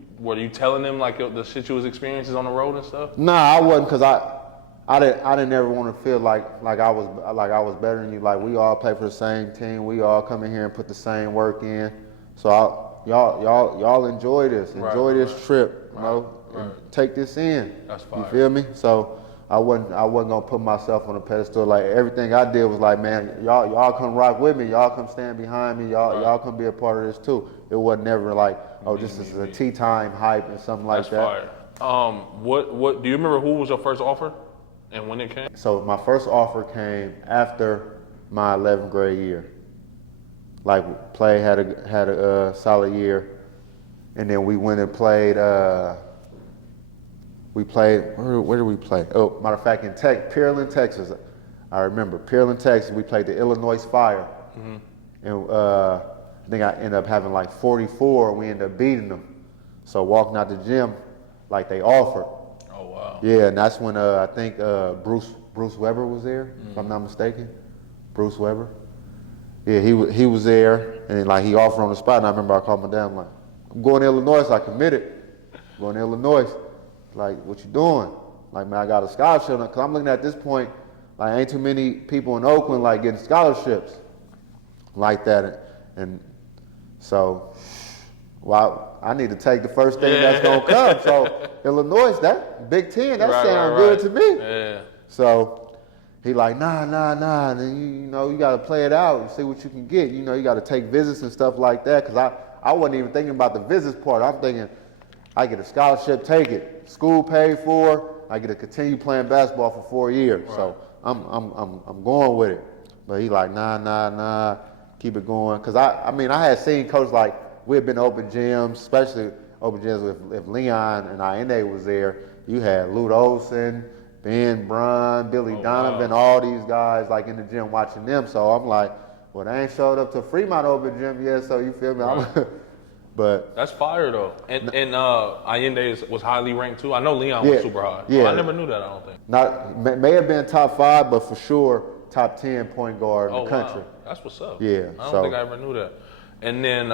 telling them like the shit you was experiences on the road and stuff? Nah, I wasn't, cause I didn't ever want to feel like I was better than you. Like we all play for the same team. We all come in here and put the same work in. So y'all enjoy this. Enjoy this trip. You know, and take this in. That's fire. You feel me? So I wasn't gonna put myself on a pedestal. Like everything I did was like, man, y'all come rock with me. Y'all come stand behind me. Y'all come be a part of this too. It wasn't never like, oh, this is a tea time hype and something like that. That's fire. What do you remember? Who was your first offer, and when it came? So my first offer came after my 11th grade year. Like play had a solid year, and then we went and played. We played. Where did we play? Oh, matter of fact, in Pearland, Texas. I remember Pearland, Texas. We played the Illinois Fire, and I think I ended up having like 44. We ended up beating them. So walking out the gym, like they offered. Oh wow. Yeah, and that's when I think Bruce Weber was there, if I'm not mistaken. Bruce Weber. Yeah, he was there, and then, like he offered on the spot. And I remember I called my dad. I'm like, I'm going to Illinois. So I committed. I'm going to Illinois. Like, what you doing? Like, man, I got a scholarship. Cause I'm looking at this point, like, ain't too many people in Oakland like getting scholarships like that. And so, well, I need to take the first thing that's gonna come. So Illinois, that Big Ten, that sounds good to me. Yeah. So he like, nah. And you gotta play it out and see what you can get. You know, you gotta take visits and stuff like that. Cause I wasn't even thinking about the visits part. I'm thinking, I get a scholarship, take it. School paid for. I get to continue playing basketball for 4 years. Right. So I'm going with it. But he like, nah, keep it going. Cause I had seen Coach, like we had been to open gyms, especially open gyms if Leon and Inde was there. You had Lute Olson, Ben Brun, Billy Donovan, all these guys like in the gym watching them. So I'm like, well, they ain't showed up to Fremont open gym yet. So you feel me? Right. But that's fire though, and Allende was highly ranked too. I know Leon was super high. Yeah, I never knew that. I don't think. May have been top 5, but for sure top 10 point guard in the country. Wow. That's what's up. Yeah, I don't think I ever knew that. And then,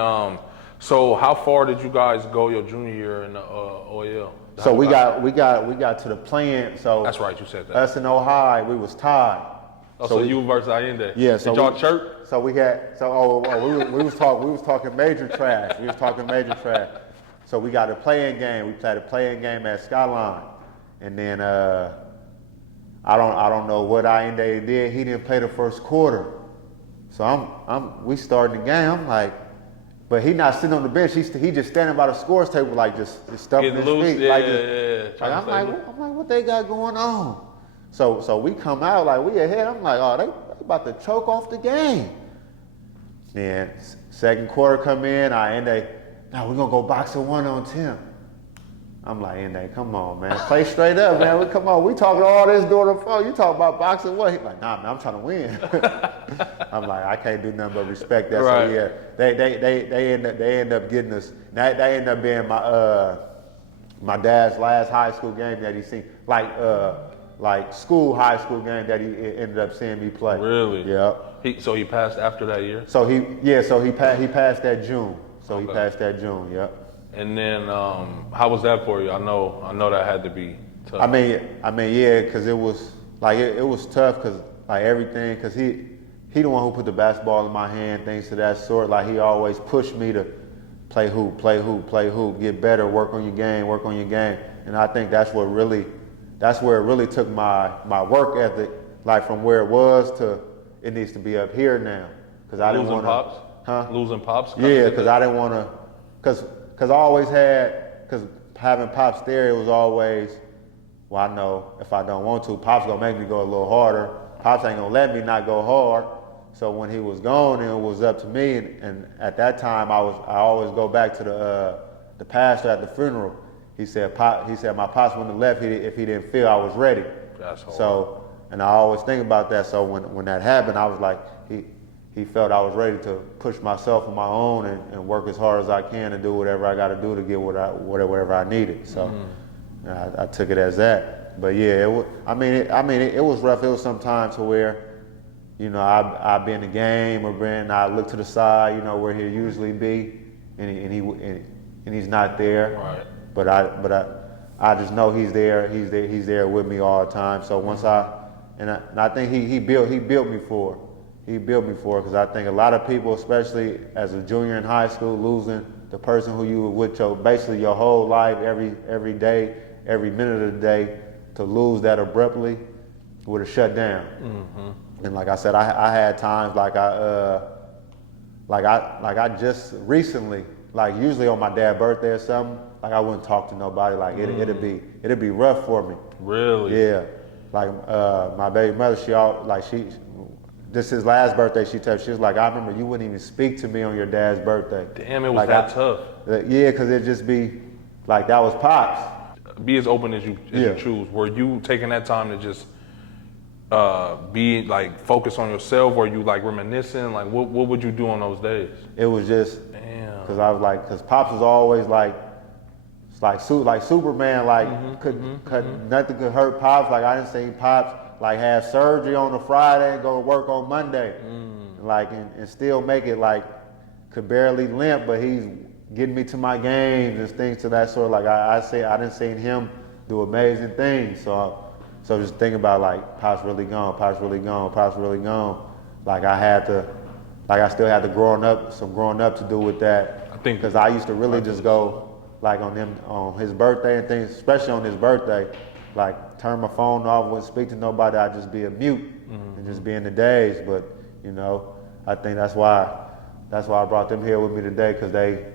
so how far did you guys go your junior year in the OEL? So we got to the play-in. So that's right, you said that. Us and Ohio, we was tied. Oh, so you versus Allende. Yeah. So did y'all chirp? So we was talking major trash. We was talking major trash. So we got a play-in game. We played a play-in game at Skyline, and then I don't know what Allende did. He didn't play the first quarter. So we starting the game. I'm like, but he not sitting on the bench. He just standing by the scores table like just stuffing his feet. I'm like, what they got going on? So we come out like we ahead. I'm like, oh, they about to choke off the game. Then second quarter come in, now we're gonna go boxing 1 on 10. I'm like, Inde, come on, man, play straight up, man. Come on, we talking all this during the phone. You talk about boxing 1? He's like, nah, man, I'm trying to win. I'm like, I can't do nothing but respect that. Right. So yeah, they end up getting us. That ended up being my dad's last high school game that he seen, like school high school game that he ended up seeing me play. Really? Yeah. So he passed after that year? So he passed that June. He passed that June, yep. And then how was that for you? I know that had to be tough. I mean yeah, because it was like it was tough because like everything, because he the one who put the basketball in my hand, things of that sort. Like he always pushed me to play hoop, get better, work on your game. And I think that's where it really took my work ethic, like from where it was to it needs to be up here now. Because I didn't want to. Losing pops? Yeah, because I didn't want to. Because I always had, because having pops there, it was always, well, I know if I don't want to, pops gonna make me go a little harder. Pops ain't gonna let me not go hard. So when he was gone, it was up to me. And at that time, I always go back to the pastor at the funeral. He said my pops wouldn't have left if he didn't feel I was ready. That's hard. So, and I always think about that. So when that happened, I was like, he felt I was ready to push myself on my own and work as hard as I can and do whatever I got to do to get whatever I needed. So I took it as that. But yeah, it was rough. It was sometimes to where you know, I be in the game or I look to the side, you know, where he'll usually be, and he's not there. Right. But I just know he's there. He's there with me all the time. So once I think he built me for it. He built me for it because I think a lot of people, especially as a junior in high school, losing the person who you were with basically your whole life, every day, every minute of the day, to lose that abruptly would have shut down. Mm-hmm. And like I said, I had times like I just recently, like usually on my dad's birthday or something, like I wouldn't talk to nobody. Like it'd be rough for me. Really? Yeah. Like my baby mother, this his last birthday. She was like, I remember you wouldn't even speak to me on your dad's birthday. Damn, it was like that tough. Yeah, because it'd just be like that was Pops. Be as open as you choose. Were you taking that time to just be like focused on yourself? Or you like reminiscing? Like what would you do on those days? It was just because I was like, because Pops was always like Superman. Like nothing could hurt Pops. Like I didn't see Pops like have surgery on a Friday and go to work on Monday, like and still make it. Like could barely limp, but he's getting me to my games and things to that sort. Like I didn't see him do amazing things. So just thinking about like Pop's really gone, Pop's really gone, Pop's really gone. Like I still had some growing up to do with that. I think because I used to really just go like on his birthday and things, especially on his birthday, like turn my phone off, wouldn't speak to nobody. I'd just be a mute and just be in the days. But you know, I think that's why I brought them here with me today, because they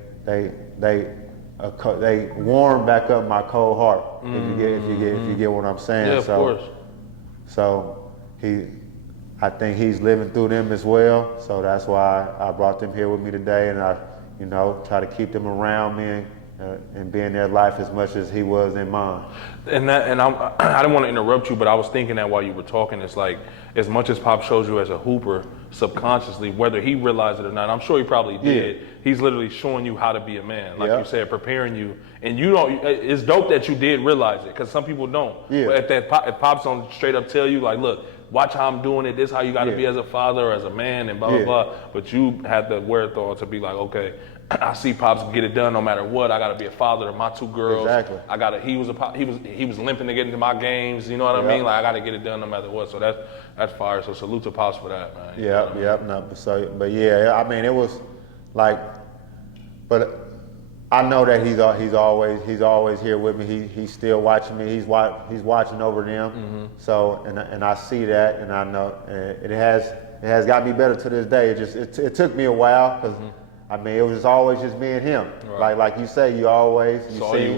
warm back up my cold heart. If you get what I'm saying. Yeah, of course. So I think he's living through them as well. So that's why I brought them here with me today, and I, you know, try to keep them around me and be in their life as much as he was in mine. I didn't want to interrupt you, but I was thinking that while you were talking, it's like as much as Pop shows you as a hooper subconsciously, whether he realized it or not, I'm sure he probably did. Yeah. He's literally showing you how to be a man, like you said, preparing you. And you don't. It's dope that you did realize it, because some people don't. Yeah. But if Pop's don't straight up tell you, like, look, watch how I'm doing it. This is how you got to be as a father or as a man, and blah blah blah. But you had the wherewithal to be like, okay, I see Pops get it done no matter what. I got to be a father to my two girls. Exactly. He was limping to get into my games. You know what I mean? Like I got to get it done no matter what. So that's fire. So salute to Pops for that, man. But yeah, I mean, it was like, but I know that he's always here with me. He's still watching me. He's watching over them. Mm-hmm. So and I see that, and I know it has got me better to this day. It took me a while, because I mean, it was just always just me and him. Right. Like you say, you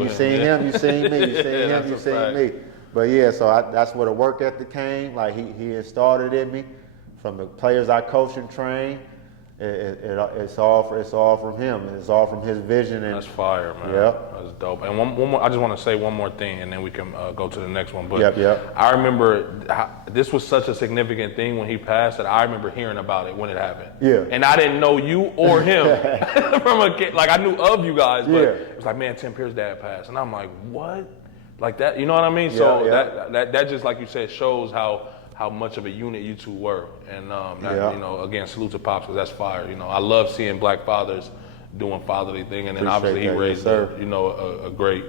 seen him, you seen me, you seen him, you seen me. But yeah, so that's where the work ethic came. Like he installed it in me from the players I coach and train. It's all from him. It's all from his vision. And that's fire, man. Yep. That's dope. And one more, I just want to say one more thing, and then we can go to the next one. But yep. I remember this was such a significant thing when he passed that I remember hearing about it when it happened. Yeah. And I didn't know you or him from a kid. Like I knew of you guys, but it was like, man, Tim Pierce's dad passed, and I'm like, what? Like that? You know what I mean? So that just, like you said, shows how much of a unit you two were, and you know, again, salute to Pops, because that's fire. You know, I love seeing black fathers doing fatherly thing, and then obviously he raised a great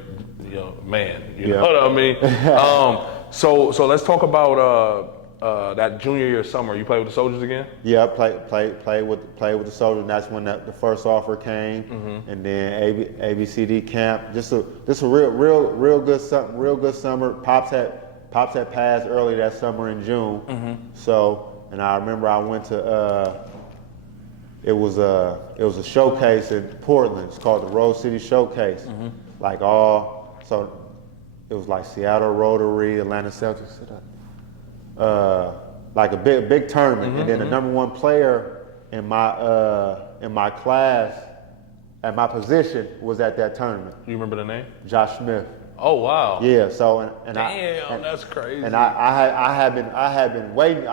man. You know what I mean? So let's talk about that junior year summer. You played with the Soldiers again? Yeah, I played with the Soldiers, and that's when the first offer came, and then ABCD camp. Just a real good summer. Pops had passed early that summer in June. So, and I remember I went to it was a showcase in Portland. It's called the Rose City Showcase. So it was like Seattle Rotary, Atlanta Celtics, like a big tournament. And then the number one player in my class at my position was at that tournament. You remember the name? Josh Smith. Oh wow! Yeah. So that's crazy. And I had been waiting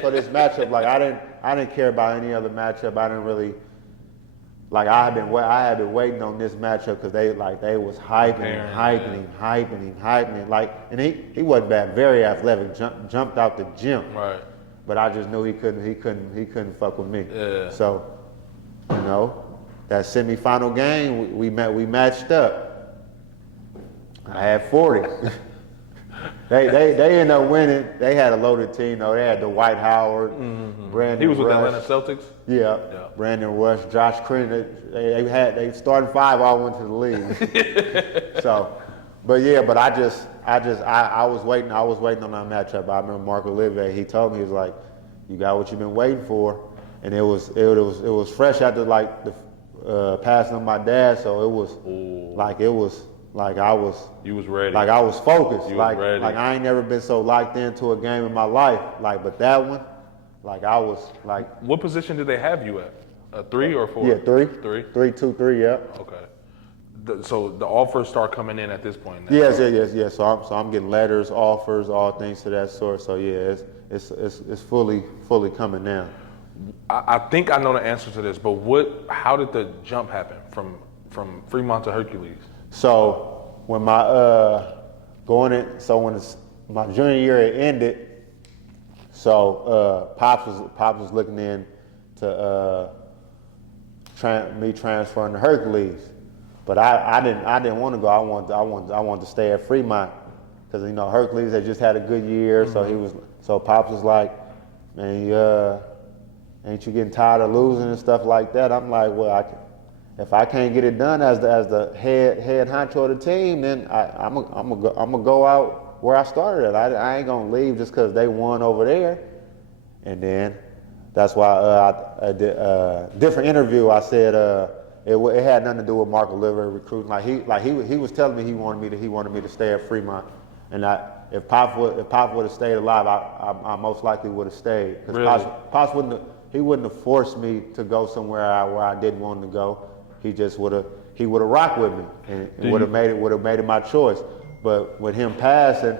for this matchup. Like I didn't care about any other matchup. I didn't really like. I had been waiting on this matchup, because they was hyping him. Like, and he wasn't bad. Very athletic. Jumped out the gym. Right. but I just knew he couldn't fuck with me. Yeah. So, that semifinal game, we matched up. I had 40. They ended up winning. They had a loaded team though. They had Dwight Howard, Brandon. He was with the Rush. Atlanta Celtics. Yeah. Brandon Rush, Josh Crinn. They starting 5 all went to the league. I was waiting on that matchup. I remember Mark Olivier. He told me, he was like, "You got what you've been waiting for," and it was fresh after like the passing of my dad. So it was like I was. You was ready. Like I was focused. You was ready. Like I ain't never been so locked into a game in my life. Like, but that one, like I was like. What position did they have you at? A 3 or 4? Yeah, 3. 3. 3, 2, 3. Yeah. Okay. So the offers start coming in at this point now. Yes. So I'm getting letters, offers, all things to that sort. So yeah, it's fully coming now. I think I know the answer to this, but how did the jump happen from Fremont to Hercules? So when my my junior year it ended, so Pops was looking in to me transferring to Hercules, but I didn't want to go. I wanted to stay at Fremont because Hercules had just had a good year, so Pops was like, "Man, ain't you getting tired of losing and stuff like that?" I'm like, "Well, if I can't get it done as the head honcho of the team, then I'm gonna go out where I started at. I ain't gonna leave just because they won over there." And then that's why I did a different interview. I said it had nothing to do with Mark Olivier recruiting. He was telling me he wanted me to stay at Fremont, and if Pop would have stayed alive, I most likely would have stayed. Because really? Pops wouldn't have forced me to go somewhere where I didn't want to go. He just would have rocked with me and would have made it my choice. But with him passing,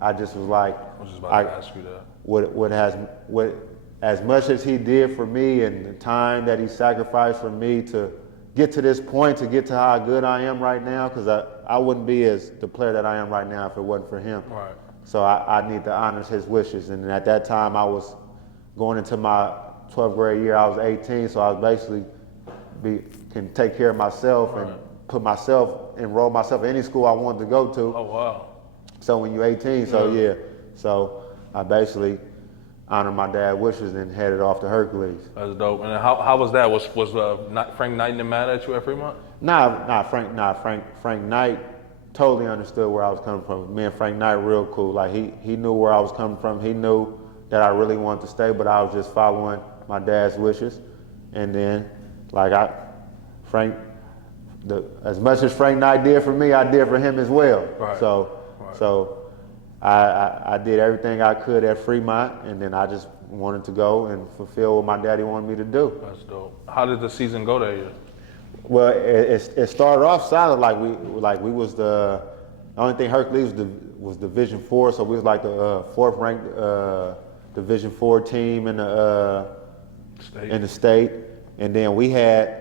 I just was like, I was just about to ask you that. As much as he did for me and the time that he sacrificed for me to get to this point, to get to how good I am right now, because I wouldn't be the player that I am right now if it wasn't for him. Right. So I need to honor his wishes. And at that time, I was going into my 12th grade year. I was 18, so I was basically can take care of myself and enroll myself in any school I wanted to go to. Oh wow! So when you're 18, so I basically honored my dad's wishes and headed off to Hercules. That's dope. And how was that? Was Frank Knight mad at you at Fremont? Frank Knight totally understood where I was coming from. Me and Frank Knight real cool. Like he knew where I was coming from. He knew that I really wanted to stay, but I was just following my dad's wishes. And then as much as Frank Knight did for me, I did for him as well. Right. So I did everything I could at Fremont, and then I just wanted to go and fulfill what my daddy wanted me to do. That's dope. How did the season go that year? Well, it started off solid. We was the only thing Hercules was Division 4, so we was like the 4th ranked Division 4 team in the state, and then we had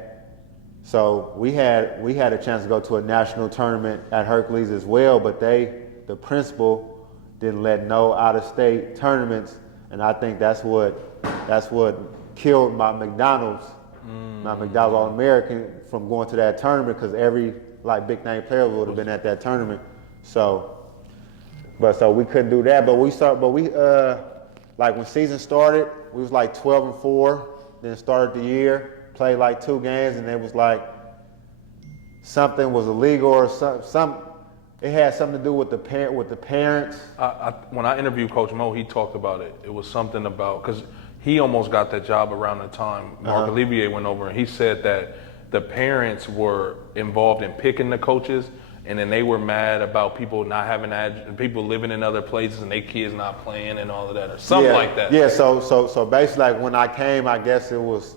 a chance to go to a national tournament at Hercules as well, but the principal didn't let no out-of-state tournaments, and I think that's what killed my McDonald's All-American from going to that tournament, because every big name player would have been at that tournament. So we couldn't do that. But when season started, we was 12-4. Then started the year, played 2 games, and it was something was illegal or some. It had something to do with the parents. When I interviewed Coach Mo, he talked about it. It was something about, because he almost got that job around the time Mark Olivier went over, and he said that the parents were involved in picking the coaches, and then they were mad about people not having people living in other places and their kids not playing and all of that, or something like that. Yeah. So basically, when I came, I guess it was,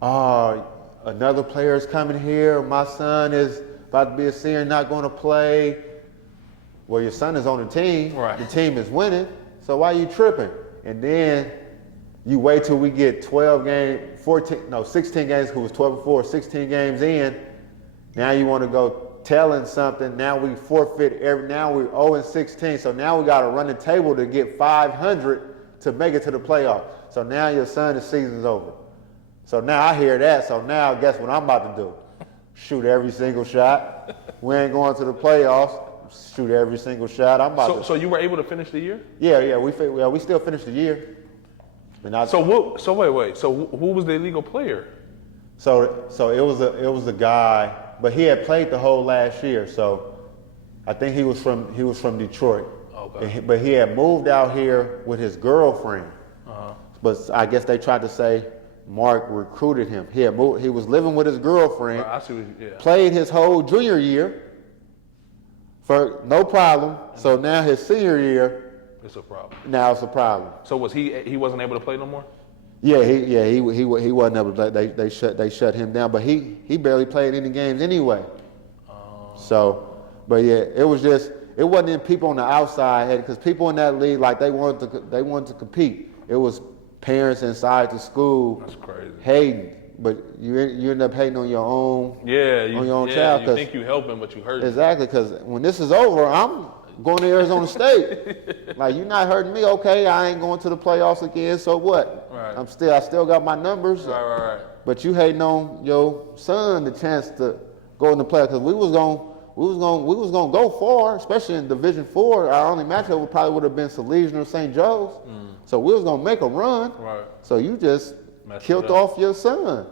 another player is coming here. My son is about to be a senior, not going to play. Well, your son is on the team. Right. The team is winning. So why are you tripping? And then you wait till we get 16 games, because it was 12-4, 16 games in. Now you want to go telling something. Now we forfeit now we're 0-16. So now we got to run the table to get 500 to make it to the playoffs. So now your son's season's over. So now I hear that. So now guess what I'm about to do? Shoot every single shot. We ain't going to the playoffs. Shoot every single shot. I'm about to. So you were able to finish the year? Yeah. We still finished the year. And So wait. So who was the illegal player? So it was a guy, but he had played the whole last year. So I think he was from Detroit. Okay. But he had moved out here with his girlfriend. Uh-huh. But I guess they tried to say Mark recruited him. He was living with his girlfriend. Right, I see. Yeah. Played his whole junior year for no problem. So now his senior year, It's a problem. now it's a problem. So was he wasn't able to play no more? Yeah, he wasn't able to play. They shut him down, but he barely played any games anyway. So, but yeah, it wasn't in people on the outside because people in that league like they wanted to compete. It was parents inside the school. That's crazy. Hating, but you end up hating on your own. Yeah, on your own child. You think you helping, but you hurt. Exactly, because when this is over, I'm going to Arizona State. Like, you're not hurting me, okay? I ain't going to the playoffs again. So what? Right. I still got my numbers. Right. But you hating on your son the chance to go in the playoffs because we was gonna go far, especially in Division IV. Our only matchup probably would have been Salesian or St. Joe's. So we was gonna make a run. Right. So you just Messed killed it up. off your son.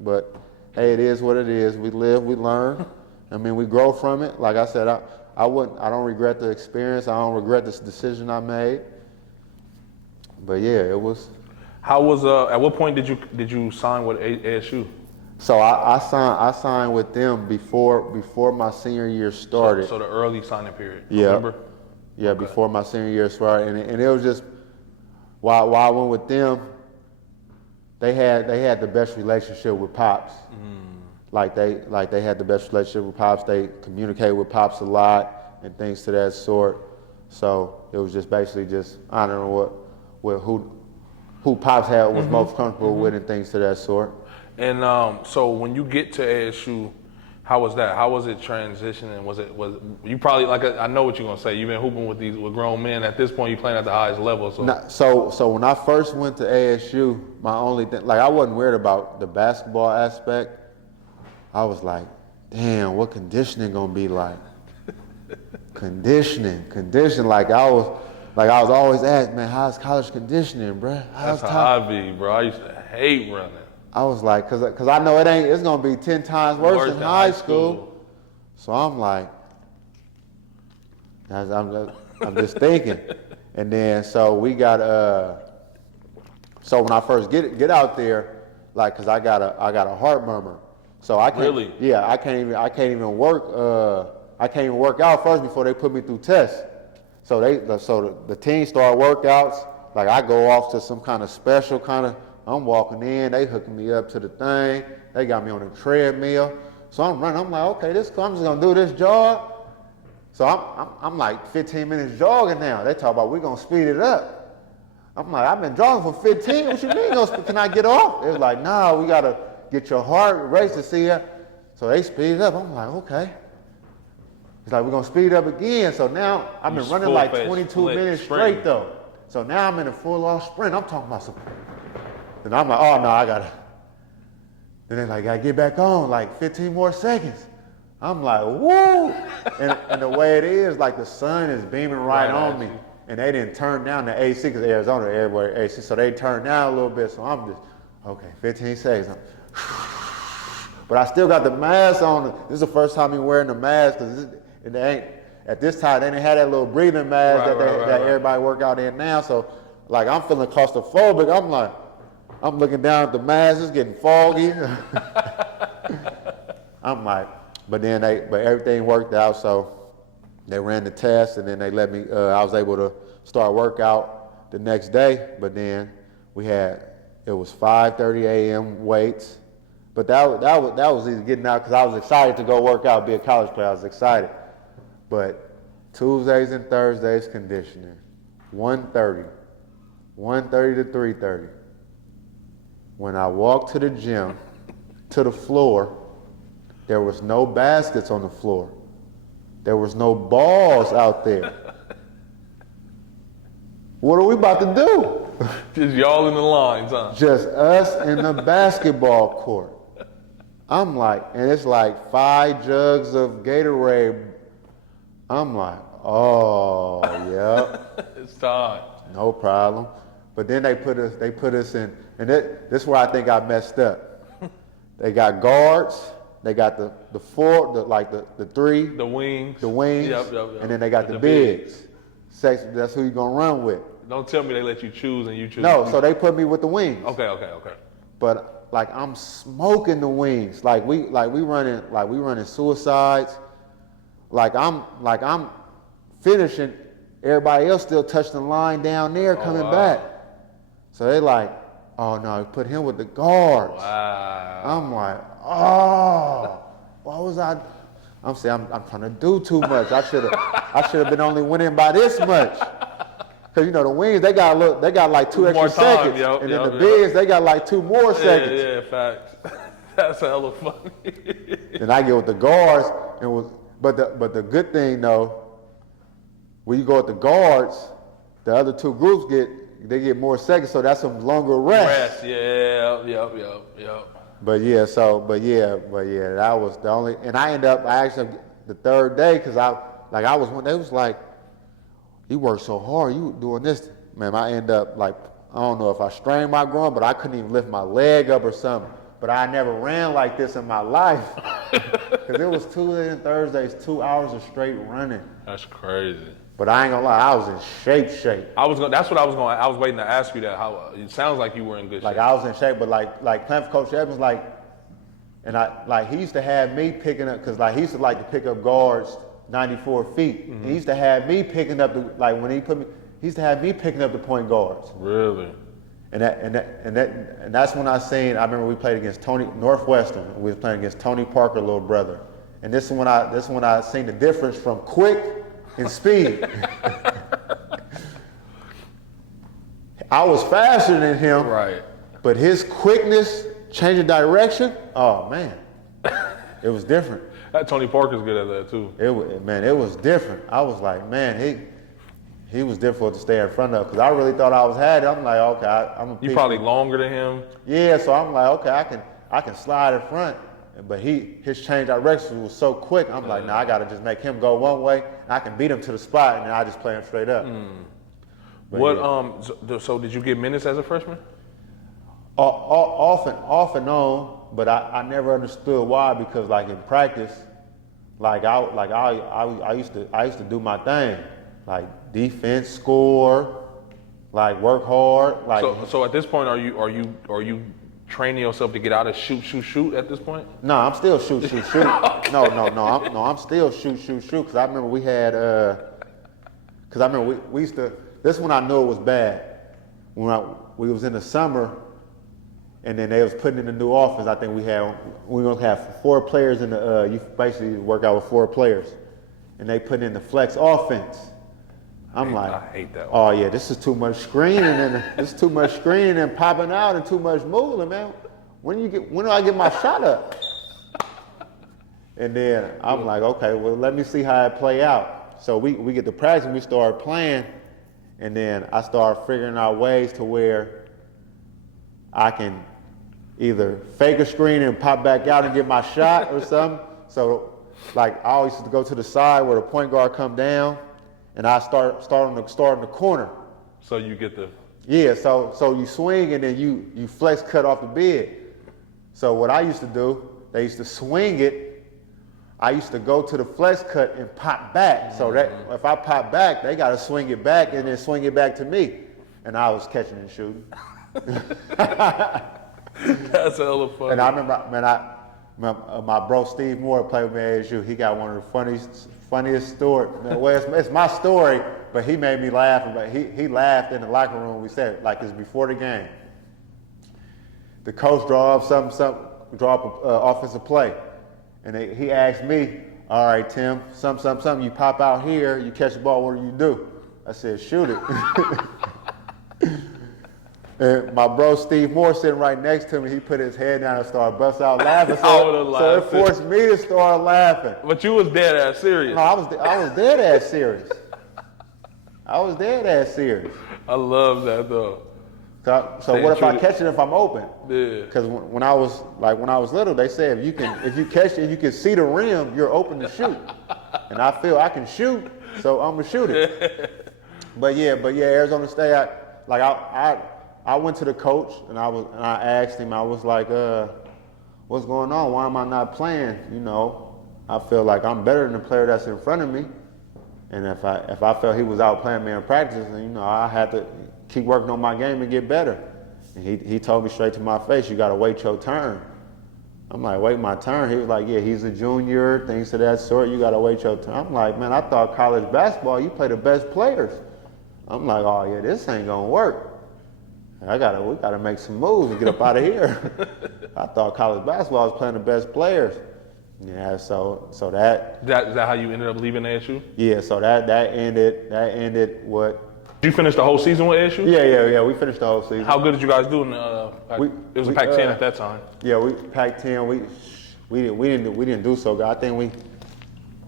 But hey, it is what it is. We live, we learn. I mean, we grow from it. Like I said, I don't regret the experience. I don't regret this decision I made. But yeah, it was. How was at what point did you sign with ASU? So I signed with them before my senior year started. So the early signing period. Yeah. November? Yeah, Okay. before my senior year started, and it was just while I went with them, they had the best relationship with Pops. Like they had the best relationship with Pops. They communicated with Pops a lot and things to that sort. So it was just basically just honoring who Pops was most comfortable with and things to that sort. And so when you get to ASU, how was that? How was it transitioning? Was you probably I know what you're gonna say. You've been hooping with grown men. At this point, you're playing at the highest level. So when I first went to ASU, my only thing, I wasn't worried about the basketball aspect. I was like, damn, what conditioning gonna be like? Conditioning. Like I was always asked, man, how's college conditioning, bro? That's how I be, bro. I used to hate running. I was like, cause I know it's gonna be 10 times worse than high school. So I'm like, I'm just thinking. And then so we got so when I first get out there, like, cause I got a heart murmur. So I can't. Really? Yeah, I can't even work. I can't even work out first before they put me through tests. So the team start workouts. Like I go off to some kind of special kind of. I'm walking in. They hooking me up to the thing. They got me on a treadmill. So I'm running. I'm like, okay, I'm just gonna do this jog. So I'm like 15 minutes jogging now. They talk about we're gonna speed it up. I'm like, I've been jogging for 15. What you mean? Can I get off? They was like, nah, we gotta get your heart race to see it. So they speed it up. I'm like, okay. It's like, we're going to speed up again. So now I've been running like 22 minutes straight though. So now I'm in a full off sprint. I'm talking about some. And I'm like, oh no, I gotta. Then they're like, I get back on like 15 more seconds. I'm like, woo! And the way it is, like the sun is beaming right on me. And they didn't turn down the AC because Arizona, everybody AC. So they turned down a little bit. So I'm just, okay, 15 seconds. But I still got the mask on. This is the first time I'm wearing the mask because at this time they didn't have that little breathing mask that everybody work out in now. So like I'm feeling claustrophobic. I'm like, I'm looking down at the mask, it's getting foggy. I'm like, but everything worked out. So they ran the test and then they let me. I was able to start workout the next day. But then it was 5:30 a.m. weights. But that was easy getting out because I was excited to go work out, be a college player. I was excited. But Tuesdays and Thursdays conditioning, 1:30 to 3:30. When I walked to the gym, to the floor, there was no baskets on the floor. There was no balls out there. What are we about to do? Just y'all in the lines, huh? Just us in the basketball court. I'm like, and it's like 5 jugs of Gatorade. I'm like, oh, yep. It's time. No problem. But then they put us in, and this is where I think I messed up. They got guards, they got the 3, The wings. yep. And then they got the bigs. That's who you're gonna run with. Don't tell me they let you choose and you choose. No, so they put me with the wings. Okay. But like I'm smoking the wings. Like we running suicides. Like I'm finishing. Everybody else still touching the line down there coming back. So they like, oh no, put him with the guards. Wow. I'm like, oh, what was I? I'm saying I'm trying to do too much. I should have been only winning by this much. Cause the wings they got like 2 extra seconds, and then the bigs they got like 2 more seconds. Yeah, facts. That's hella funny. Then I get with the guards, but the good thing though, when you go with the guards, the other 2 groups get more seconds, so that's some longer rest. Yep. But that was the only, and I actually the 3rd day because they was like, you work so hard, you doing this, man. I end up like, I don't know if I strained my groin, but I couldn't even lift my leg up or something. But I never ran like this in my life because it was Tuesdays and Thursdays, 2 hours of straight running. That's crazy. But I ain't gonna lie, I was in shape. That's what I was going. I was waiting to ask you that. How it sounds like you were in good shape. Like I was in shape, but like playing for Coach Evans, he used to have me picking up because he used to like to pick up guards 94 feet. Mm-hmm. He used to have me picking up he used to have me picking up the point guards. Really? And that's when I remember we played against Northwestern. We was playing against Tony Parker, little brother. And this is when I seen the difference from quick and speed. I was faster than him, right? But his quickness, changing direction, oh man, it was different. That Tony Parker's good at that too. It was different. I was like, man, he was difficult to stay in front of because I really thought I was had it. I'm like, okay, You probably longer than him. Yeah, so I'm like, okay, I can slide in front. But his change direction was so quick. I'm like, nah, I gotta just make him go one way. And I can beat him to the spot, and then I just play him straight up. So did you get minutes as a freshman? Off and on, but I never understood why because like in practice, I used to do my thing, like defense, score, like work hard. Like so at this point, are you training yourself to get out of shoot at this point? No, I'm still shoot. No, I'm still shoot. Because I remember we had, we used to. This one I knew it was bad. We was in the summer, and then they was putting in the new offense. I think we were gonna have 4 players in the. You basically work out with 4 players, and they put in the flex offense. I hate that one. Oh yeah, this is too much screening and popping out and too much moving, man. When do I get my shot up? And then I'm like, okay, well let me see how it play out. So we get to practice and we start playing, and then I start figuring out ways to where I can either fake a screen and pop back out and get my shot or something. So like I always used to go to the side where the point guard come down. And I start in the corner. So you get the. Yeah, so you swing and then you flex cut off the bid. So what I used to do, they used to swing it. I used to go to the flex cut and pop back. So that if I pop back, they got to swing it back and then swing it back to me. And I was catching and shooting. That's hella funny. And I remember, my bro Steve Moore played with me at ASU. He got one of the funniest story. Well, it's my story, but he made me laugh. But he laughed in the locker room. We said like it's before the game. The coach draw up offensive play, and he asked me, "All right, Tim, something. You pop out here, you catch the ball. What do you do?" I said, "Shoot it." And my bro Steve Moore sitting right next to me, he put his head down and started busting out laughing. So it forced me to start laughing. But you was dead ass serious. No, I was dead ass serious. I love that though. So what if I catch it if I'm open? Yeah. Because when I was little, they said if you catch it and you can see the rim, you're open to shoot. And I feel I can shoot, so I'm gonna shoot it. But yeah, Arizona State. I went to the coach and I asked him. I was like, what's going on? Why am I not playing? You know, I feel like I'm better than the player that's in front of me. And if I felt he was out playing me in practice, then, you know, I had to keep working on my game and get better. And he told me straight to my face, you got to wait your turn. I'm like, wait my turn? He was like, yeah, he's a junior, things of that sort. You got to wait your turn. I'm like, man, I thought college basketball, you play the best players. I'm like, oh, yeah, this ain't going to work. We gotta make some moves and get up out of here. I thought college basketball was playing the best players. Yeah, so that. Is that how you ended up leaving ASU? Yeah, so that ended what? Did you finish the whole season with ASU? Yeah. We finished the whole season. How good did you guys do in it was a Pac-10 at that time? Yeah, we Pac-10. We didn't do so good. I think we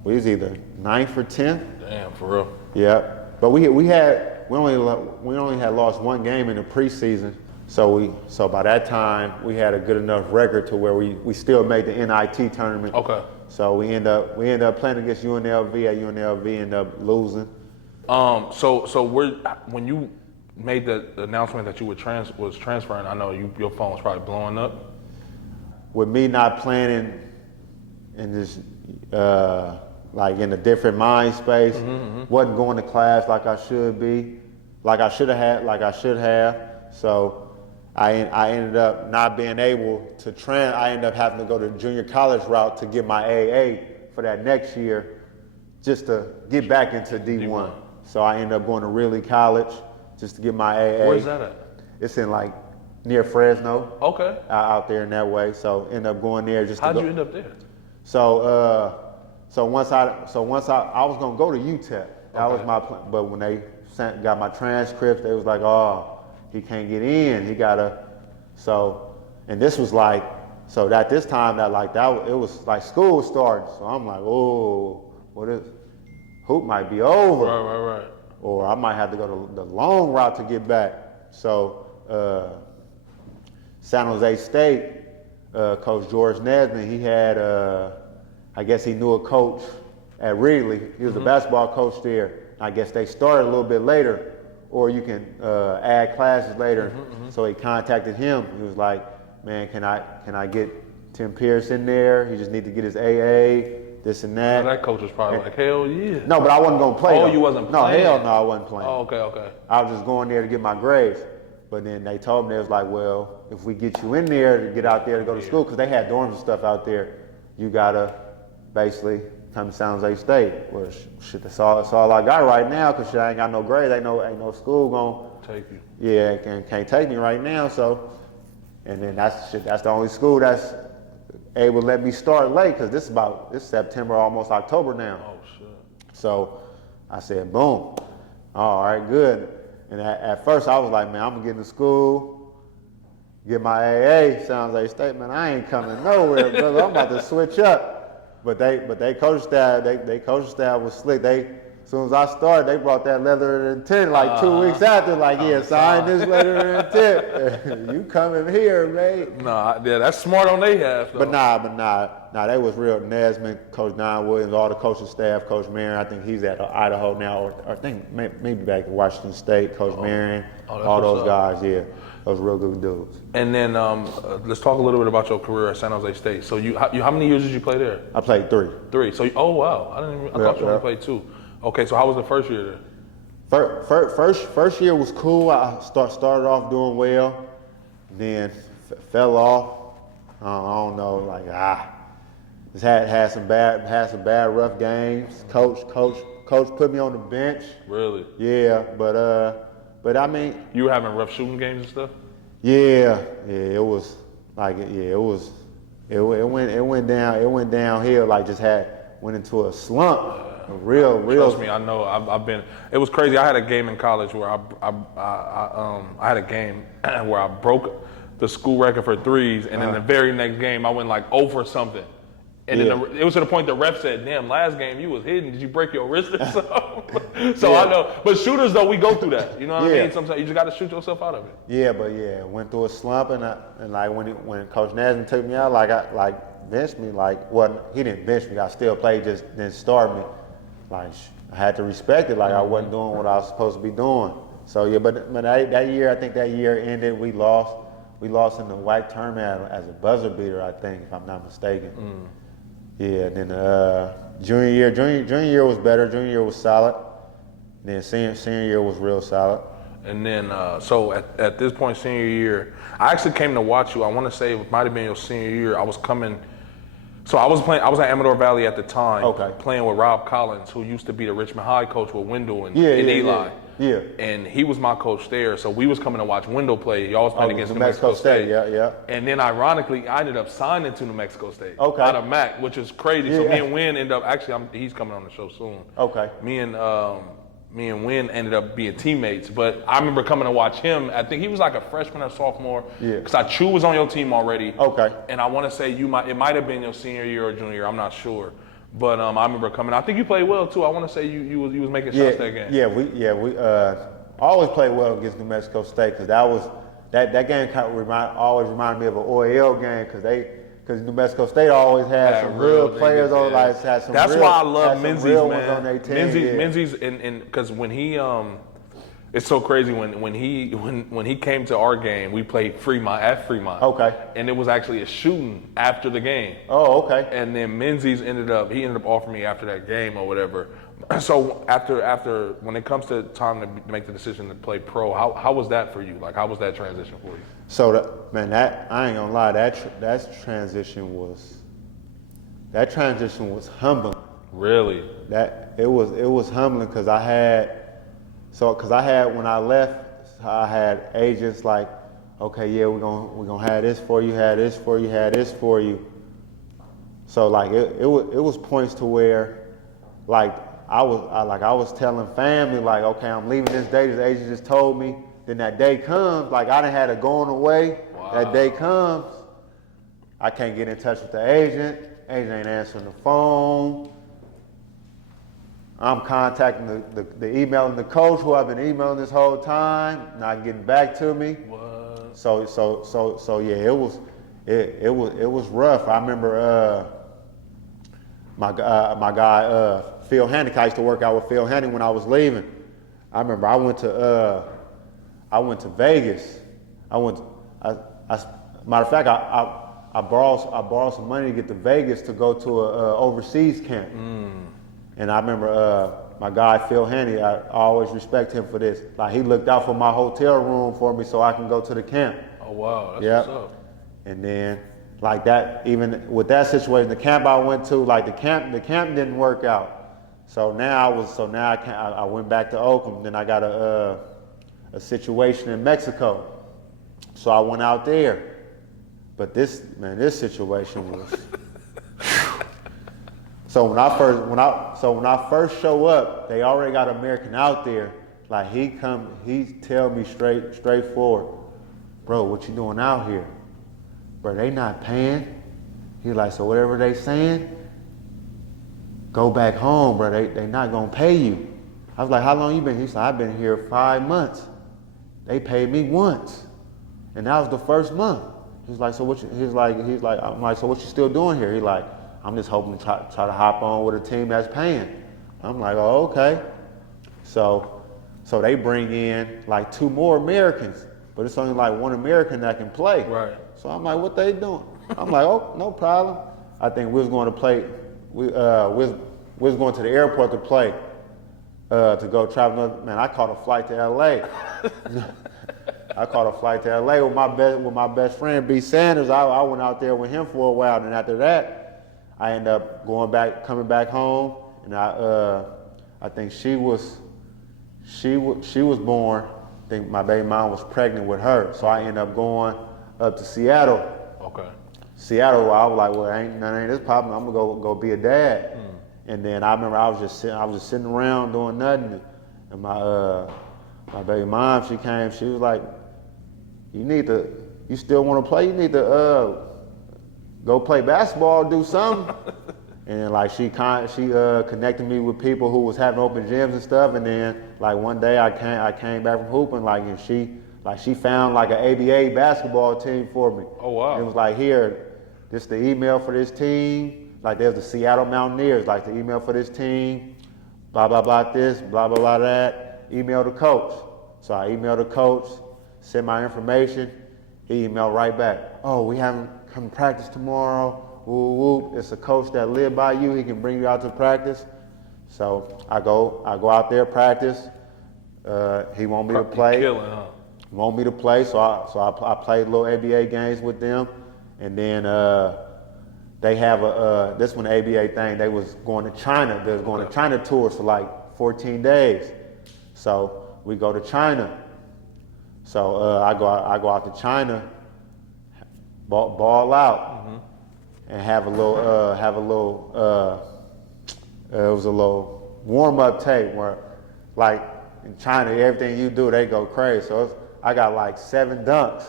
was either 9th or 10th. Damn, for real. Yeah, but we only had lost one game in the preseason. So by that time we had a good enough record to where we still made the NIT tournament. Okay. So we end up playing against UNLV at UNLV, end up losing. So when you made the announcement that you was transferring, I know your phone was probably blowing up. With me not playing in this like in a different mind space, wasn't going to class like I should be, like I should have. So I ended up not being able to I ended up having to go the junior college route to get my AA for that next year, just to get back into D1. So I ended up going to Ridley College just to get my AA. Where's that at? It's in like near Fresno. Okay. Out there in that way. So ended up going there just. How'd you end up there? So once I was gonna go to UTEP. That was my plan. But when they got my transcripts, they was like, oh, he can't get in. He gotta. So, and this was like, so that this time it was like school was starting. So I'm like, oh, what is? Hoop might be over. Right. Or I might have to go the long route to get back. So San Jose State, Coach Jus10, he had, I guess he knew a coach at Ridley. He was a basketball coach there. I guess they started a little bit later, or you can add classes later. So he contacted him. He was like, man, can I get Tim Pierce in there? He just need to get his AA. This and that. Well, that coach was probably like, hell yeah. No, but I wasn't going to play. Oh, you wasn't playing? No, hell no, I wasn't playing. Oh, okay. I was just going there to get my grades. But then they told me, they was like, well, if we get you in there to get out there to go to school, because they had dorms and stuff out there, you got to basically come to San Jose State. Well, shit, that's all I got right now, because I ain't got no grades. Ain't no school going to take you. Yeah, can't take me right now. So, and then that's the only school that's able to let me start late, because this is September, almost October now. Oh shit. So I said, boom. All right, good. And at first I was like, man, I'm gonna get into school, get my AA, San Jose State, man, I ain't coming nowhere, brother. I'm about to switch up. But they coaching staff was slick. As soon as I started, they brought that letter of intent like 2 weeks after, like, yeah, sign this letter of intent. You coming here, mate. Nah, yeah, that's smart on their half, though. But nah, they was real. Nesmith, Coach Don Williams, all the coaching staff, Coach Marion, I think he's at Idaho now, or I think maybe back in Washington State, Coach Marion, all those guys, yeah. Those real good dudes. And then let's talk a little bit about your career at San Jose State. So how many years did you play there? I played 3. 3. So, oh wow, I thought you only played 2. Okay, so how was the first year there? First year was cool. I started off doing well, then fell off. I don't know, like just had some bad rough games. Coach put me on the bench. Really? Yeah, but I mean, you were having rough shooting games and stuff. Yeah, it was like it went downhill. Like went into a slump. Real. Trust me, I know. I've been. It was crazy. I had a game in college where I had a game where I broke the school record for threes, and in the very next game I went like 0 for something, And then it was to the point the ref said, "Damn, last game you was hitting. Did you break your wrist or something?" So I know. But shooters though, we go through that. You know what I mean? Sometimes you just got to shoot yourself out of it. Yeah, but went through a slump, and like when Coach Jus10 took me out, benched me. He didn't bench me. I still played, just didn't start me. Like I had to respect it. Like I wasn't doing what I was supposed to be doing. So yeah, but that year, I think that year ended. We lost. We lost in the WAC tournament as a buzzer beater, I think, if I'm not mistaken. Yeah, and then junior year was better. Junior year was solid. And then senior year was real solid. And then, so at this point, senior year, I actually came to watch you. I want to say it might have been your senior year. I was at Amador Valley at the time, playing with Rob Collins, who used to be the Richmond High coach with Wendell and Eli. Yeah. And he was my coach there, so we was coming to watch Wendell play. Y'all was playing against New Mexico State. Yeah. And then ironically, I ended up signing to New Mexico State out of MAC, which is crazy. So me and Wynn ended up, actually, he's coming on the show soon. Okay. Me and Wynn ended up being teammates, but I remember coming to watch him. I think he was like a freshman or sophomore. Yeah. Because Chu was on your team already. Okay. And I want to say it might have been your senior year or junior year. I'm not sure. But I remember coming. I think you played well too. I want to say you was making shots that game. We always played well against New Mexico State because that game always reminded me of an OAL game because New Mexico State always had some real players on, had some. That's why I love Menzies, man. On their team. Menzies, and because when he it's so crazy when he came to our game, we played at Fremont. Okay. And it was actually a shooting after the game. Oh, okay. And then Menzies ended up offering me after that game or whatever. So after when it comes to time to make the decision to play pro, how was that for you? Like how was that transition for you? So I ain't gonna lie, that transition was humbling. Really? That it was humbling because when I left, I had agents like, okay, yeah, we're gonna have this for you, have this for you, have this for you. So like it was points to where like I was telling family like, okay, I'm leaving this day. This agent just told me. Then that day comes, like I done had it going away. Wow. That day comes, I can't get in touch with the agent. Agent ain't answering the phone. I'm contacting the emailing the coach who I've been emailing this whole time, not getting back to me. What? So yeah, it was rough. I remember my guy Phil Hannick. I used to work out with Phil Hannick when I was leaving. I remember I went to Vegas. Matter of fact, I borrowed some money to get to Vegas to go to a overseas camp. And I remember my guy Phil Haney, I always respect him for this. Like he looked out for my hotel room for me so I can go to the camp. Oh wow, that's what's up. And then like that, even with that situation, the camp I went to, like the camp didn't work out. So now I went back to Oakland. Then I got a situation in Mexico, so I went out there. But this situation was. So when I first show up, they already got an American out there. Like he tell me straightforward, bro, what you doing out here? Bro, they not paying. He like, so whatever they saying, go back home, bro. They not gonna pay you. I was like, how long you been here? He said, I've been here 5 months. They paid me once, and that was the first month. He's like, so what? I'm like, so what you still doing here? He's like, I'm just hoping to try to hop on with a team that's paying. I'm like, oh, okay. So they bring in like 2 more Americans, but it's only like 1 American that can play. Right. So I'm like, what they doing? I'm like, oh, no problem. I think we was going to play. We was going to the airport to play, to go travel. Man, I caught a flight to LA. I caught a flight to LA with my best friend B Sanders. I went out there with him for a while, and after that, I ended up coming back home, and I think she was born. I think my baby mom was pregnant with her, so I ended up going up to Seattle. Okay. Seattle, I was like, well, ain't this popping. I'm gonna go be a dad. And then I remember I was just sitting around doing nothing, and my baby mom, she came. She was like, you still want to play? You need to go play basketball, do something. And like she connected me with people who was having open gyms and stuff. And then like one day I came back from hooping, like, and she found like an ABA basketball team for me. Oh wow. It was like, here, this is the email for this team. Like there's the Seattle Mountaineers, like the email for this team, blah blah blah this, blah blah blah that. Email the coach. So I emailed the coach, sent my information. He emailed right back. Oh, we haven't come to practice tomorrow. Woo woo. It's a coach that live by you. He can bring you out to practice. So I go out there practice. He want me to play. Killing, huh? Want me to play, so I played little ABA games with them, and then they have this one ABA thing. They was going to China. They was going to China tours for like 14 days. So we go to China. So I go out to China, ball out, and have a little. It was a little warm up tape where, like in China, everything you do, they go crazy. So I got like 7 dunks,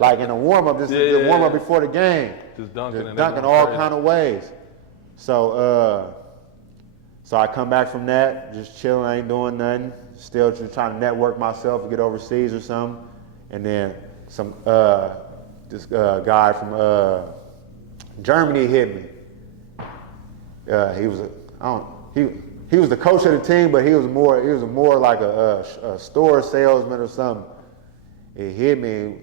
like in a warm up. This is the warm up before the game. Just dunking all kind of ways. So so I come back from that, just chilling, ain't doing nothing. Still just trying to network myself to get overseas or something. And then this guy from Germany hit me. He was the coach of the team, but he was more like a store salesman or something. He hit me.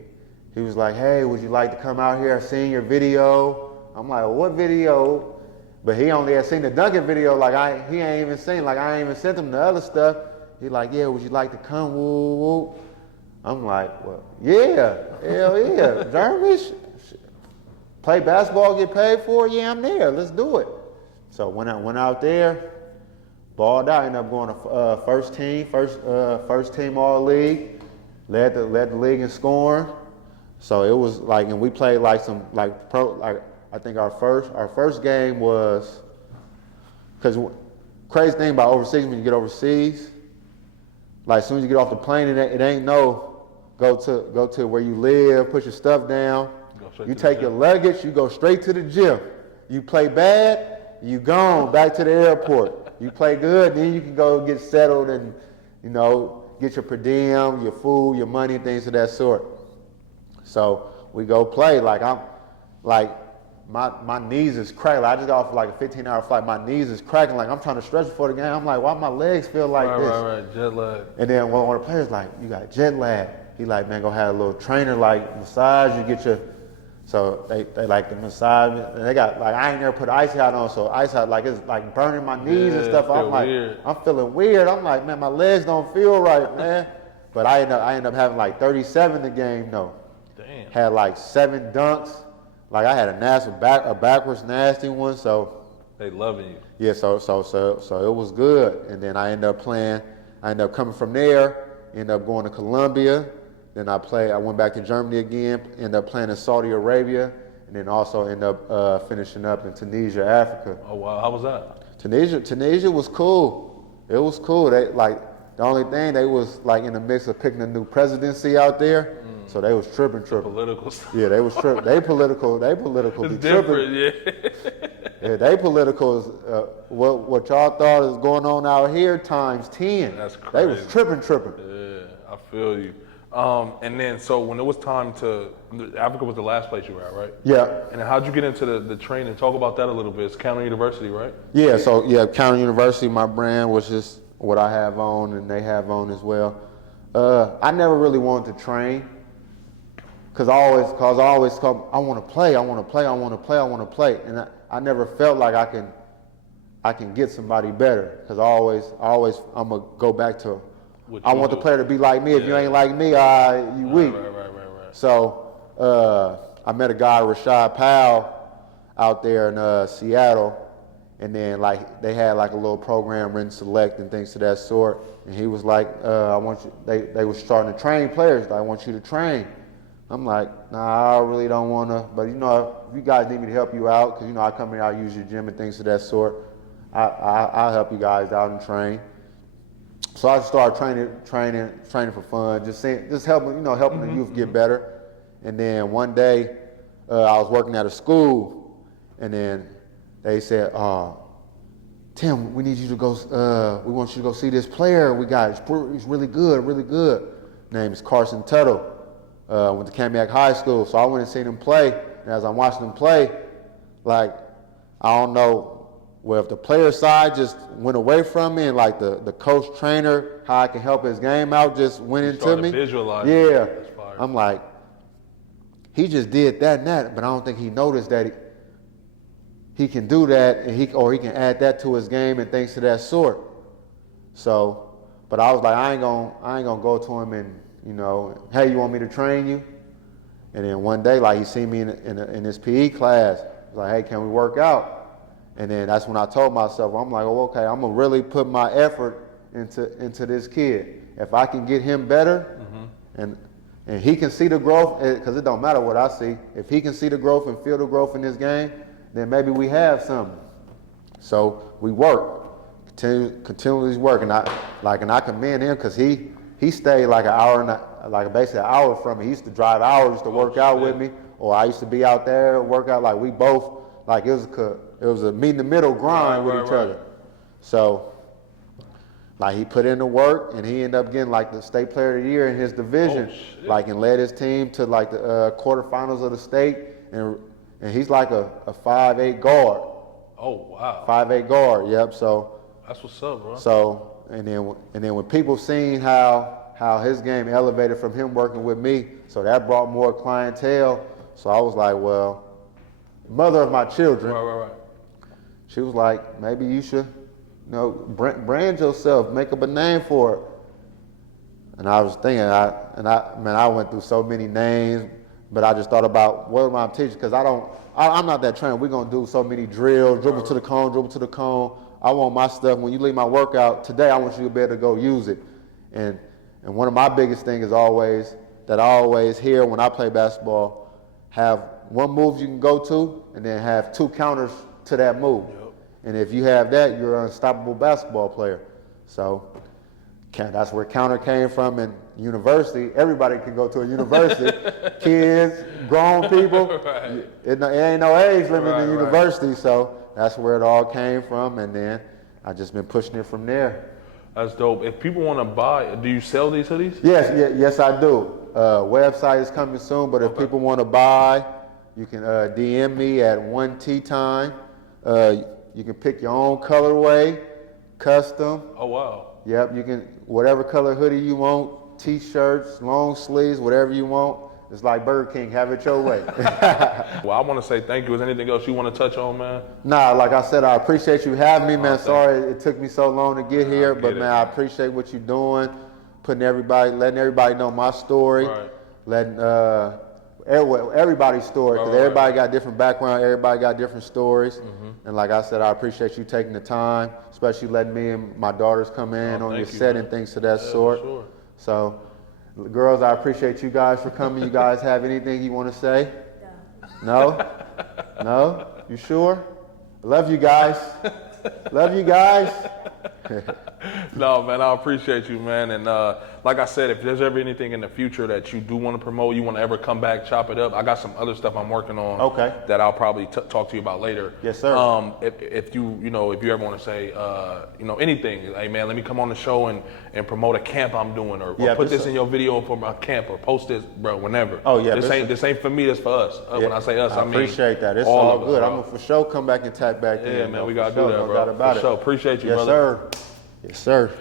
He was like, "Hey, would you like to come out here? I've seen your video." I'm like, "What video?" But he only had seen the dunking video. Like he ain't even seen. Like I ain't even sent him the other stuff. He like, "Yeah, would you like to come?" Woo woo. I'm like, "Well, yeah, hell yeah, Germany. Play basketball, get paid for it. Yeah, I'm there. Let's do it." So went out there, balled out. Ended up going to first team all league. Led the league in scoring. So it was like, and we played like some like pro. Like I think our first game was, because crazy thing about overseas, when you get overseas, like as soon as you get off the plane, it ain't no go to where you live, put your stuff down. You take your luggage, you go straight to the gym. You play bad, you gone back to the airport. You play good, then you can go get settled and get your per diem, your food, your money, things of that sort. So we go play. Like my knees is cracking. I just got off like a 15-hour flight. My knees is cracking. Like I'm trying to stretch before the game. I'm like, why my legs feel like this? Right, jet lag. And then one of the players like, you got jet lag. He like, man, go have a little trainer like massage. You get your. So they like the massage. And they got like, I ain't never put ice out on. So ice out like it's like burning my knees and stuff. I'm like, weird. I'm feeling weird. I'm like, man, my legs don't feel right, man. But I end up having like 37 the game. No. Damn. Had like 7 dunks. Like I had a backwards nasty one. So they loving you. Yeah. So it was good. And then I ended up coming from there. Ended up going to Colombia. Then I went back to Germany again. Ended up playing in Saudi Arabia. And then also ended up finishing up in Tunisia, Africa. Oh wow, how was that? Tunisia was cool. It was cool. They like. The only thing, they was like in the mix of picking a new presidency out there, so they was tripping. Political stuff. Yeah, they was tripping. They political It's be different, tripping. Yeah, they political is what y'all thought is going on out here times 10. That's crazy. They was tripping. Yeah, I feel you. And then, so when it was time Africa was the last place you were at, right? Yeah. And then how'd you get into the training? Talk about that a little bit. It's Counter University, right? Yeah, so Counter University, my brand was just what I have on and they have on as well. I never really wanted to train because I always come, I want to play, and I never felt like I can get somebody better because I'm gonna go back to I want the player to be like me. If you ain't like me, you weak. Right. So I met a guy, Rashad Powell, out there in Seattle. And then like they had like a little program, Ren Select and things of that sort. And he was like, I want you, they were starting to train players. I want you to train. I'm like, nah, I really don't want to. But if you guys need me to help you out, because I come here, I use your gym and things of that sort. I'll help you guys out and train. So I started training for fun, just helping the youth get better. And then one day, I was working at a school, and then they said, Tim, we need you to go, we want you to go see this player we got. He's really good, really good. Name is Carson Tuttle. Went to Camiac High School. So I went and seen him play. And as I'm watching him play, like, I don't know, well, if the player side just went away from me and like the coach trainer, how I can help his game out just went into me. Visualize. Yeah. I'm like, he just did that and that, but I don't think he noticed that he can do that, and he can add that to his game and things of that sort. So, but I was like, I ain't gonna go to him and, you know, hey, you want me to train you? And then one day, like, he seen me in his PE class. He was like, hey, can we work out? And then that's when I told myself, I'm like, oh, okay, I'm gonna really put my effort into this kid. If I can get him better, and he can see the growth, because it don't matter what I see. If he can see the growth and feel the growth in this game, then maybe we have something. So we work, continually work, and I commend him because he stayed like an hour basically an hour from me. He used to drive hours to work out with me, or I used to be out there work out. Like we both, like it was a meet in the middle grind with each other. So like he put in the work, and he ended up getting like the state player of the year in his division, like, and led his team to like the quarterfinals of the state, and he's like a 5'8" guard. Oh wow. 5'8" guard. Yep. So that's what's up, bro. So and then when people seen how his game elevated from him working with me, so that brought more clientele. So I was like, well, mother of my children, right. She was like, maybe you should, you know, brand yourself, make up a name for it. And I was thinking, I went through so many names, but I just thought about what am I teaching? Because I'm not that trained. We're gonna do so many drills, dribble to the cone. I want my stuff. When you leave my workout today, I want you to be able to go use it. And one of my biggest things is always that I always hear when I play basketball, have one move you can go to, and then have two counters to that move. Yep. And if you have that, you're an unstoppable basketball player. So that's where counter came from. And university, everybody can go to a university. Kids, grown people, right. It ain't no age limit in university. So that's where it all came from. And then I just been pushing it from there. That's dope. If people want to buy, do you sell these hoodies? Yes, I do. Website is coming soon, but if people want to buy, you can DM me at 1T-Time. You can pick your own colorway, custom. Oh, wow. Yep, you can, whatever color hoodie you want, T-shirts, long sleeves, whatever you want. It's like Burger King, have it your way. Well, I want to say thank you. Is there anything else you want to touch on, man? Nah, like I said, I appreciate you having me, man. Sorry it took me so long to get here, but man, I appreciate what you're doing, letting everybody know my story, letting everybody's story, because everybody got different background, everybody got different stories. And like I said, I appreciate you taking the time, especially letting me and my daughters come in on your set and things of that sort. Sure. So, girls, I appreciate you guys for coming. You guys have anything you want to say? No? No? You sure? Love you guys. Love you guys. No, man, I appreciate you, man. And like I said, if there's ever anything in the future that you do want to promote, you want to ever come back, chop it up, I got some other stuff I'm working on that I'll probably talk to you about later. Yes, sir. If you ever want to say, anything, hey, man, let me come on the show and promote a camp I'm doing, or put this in your video for my camp, or post this, bro, whenever. Oh, yeah. This ain't for me, this for us. When I say us, I mean appreciate that. It's all good. I'm going to for sure come back and tap back in. Yeah, man, we got to do that, bro. No doubt about it. Appreciate you, brother. Yes, sir. Yes, sir.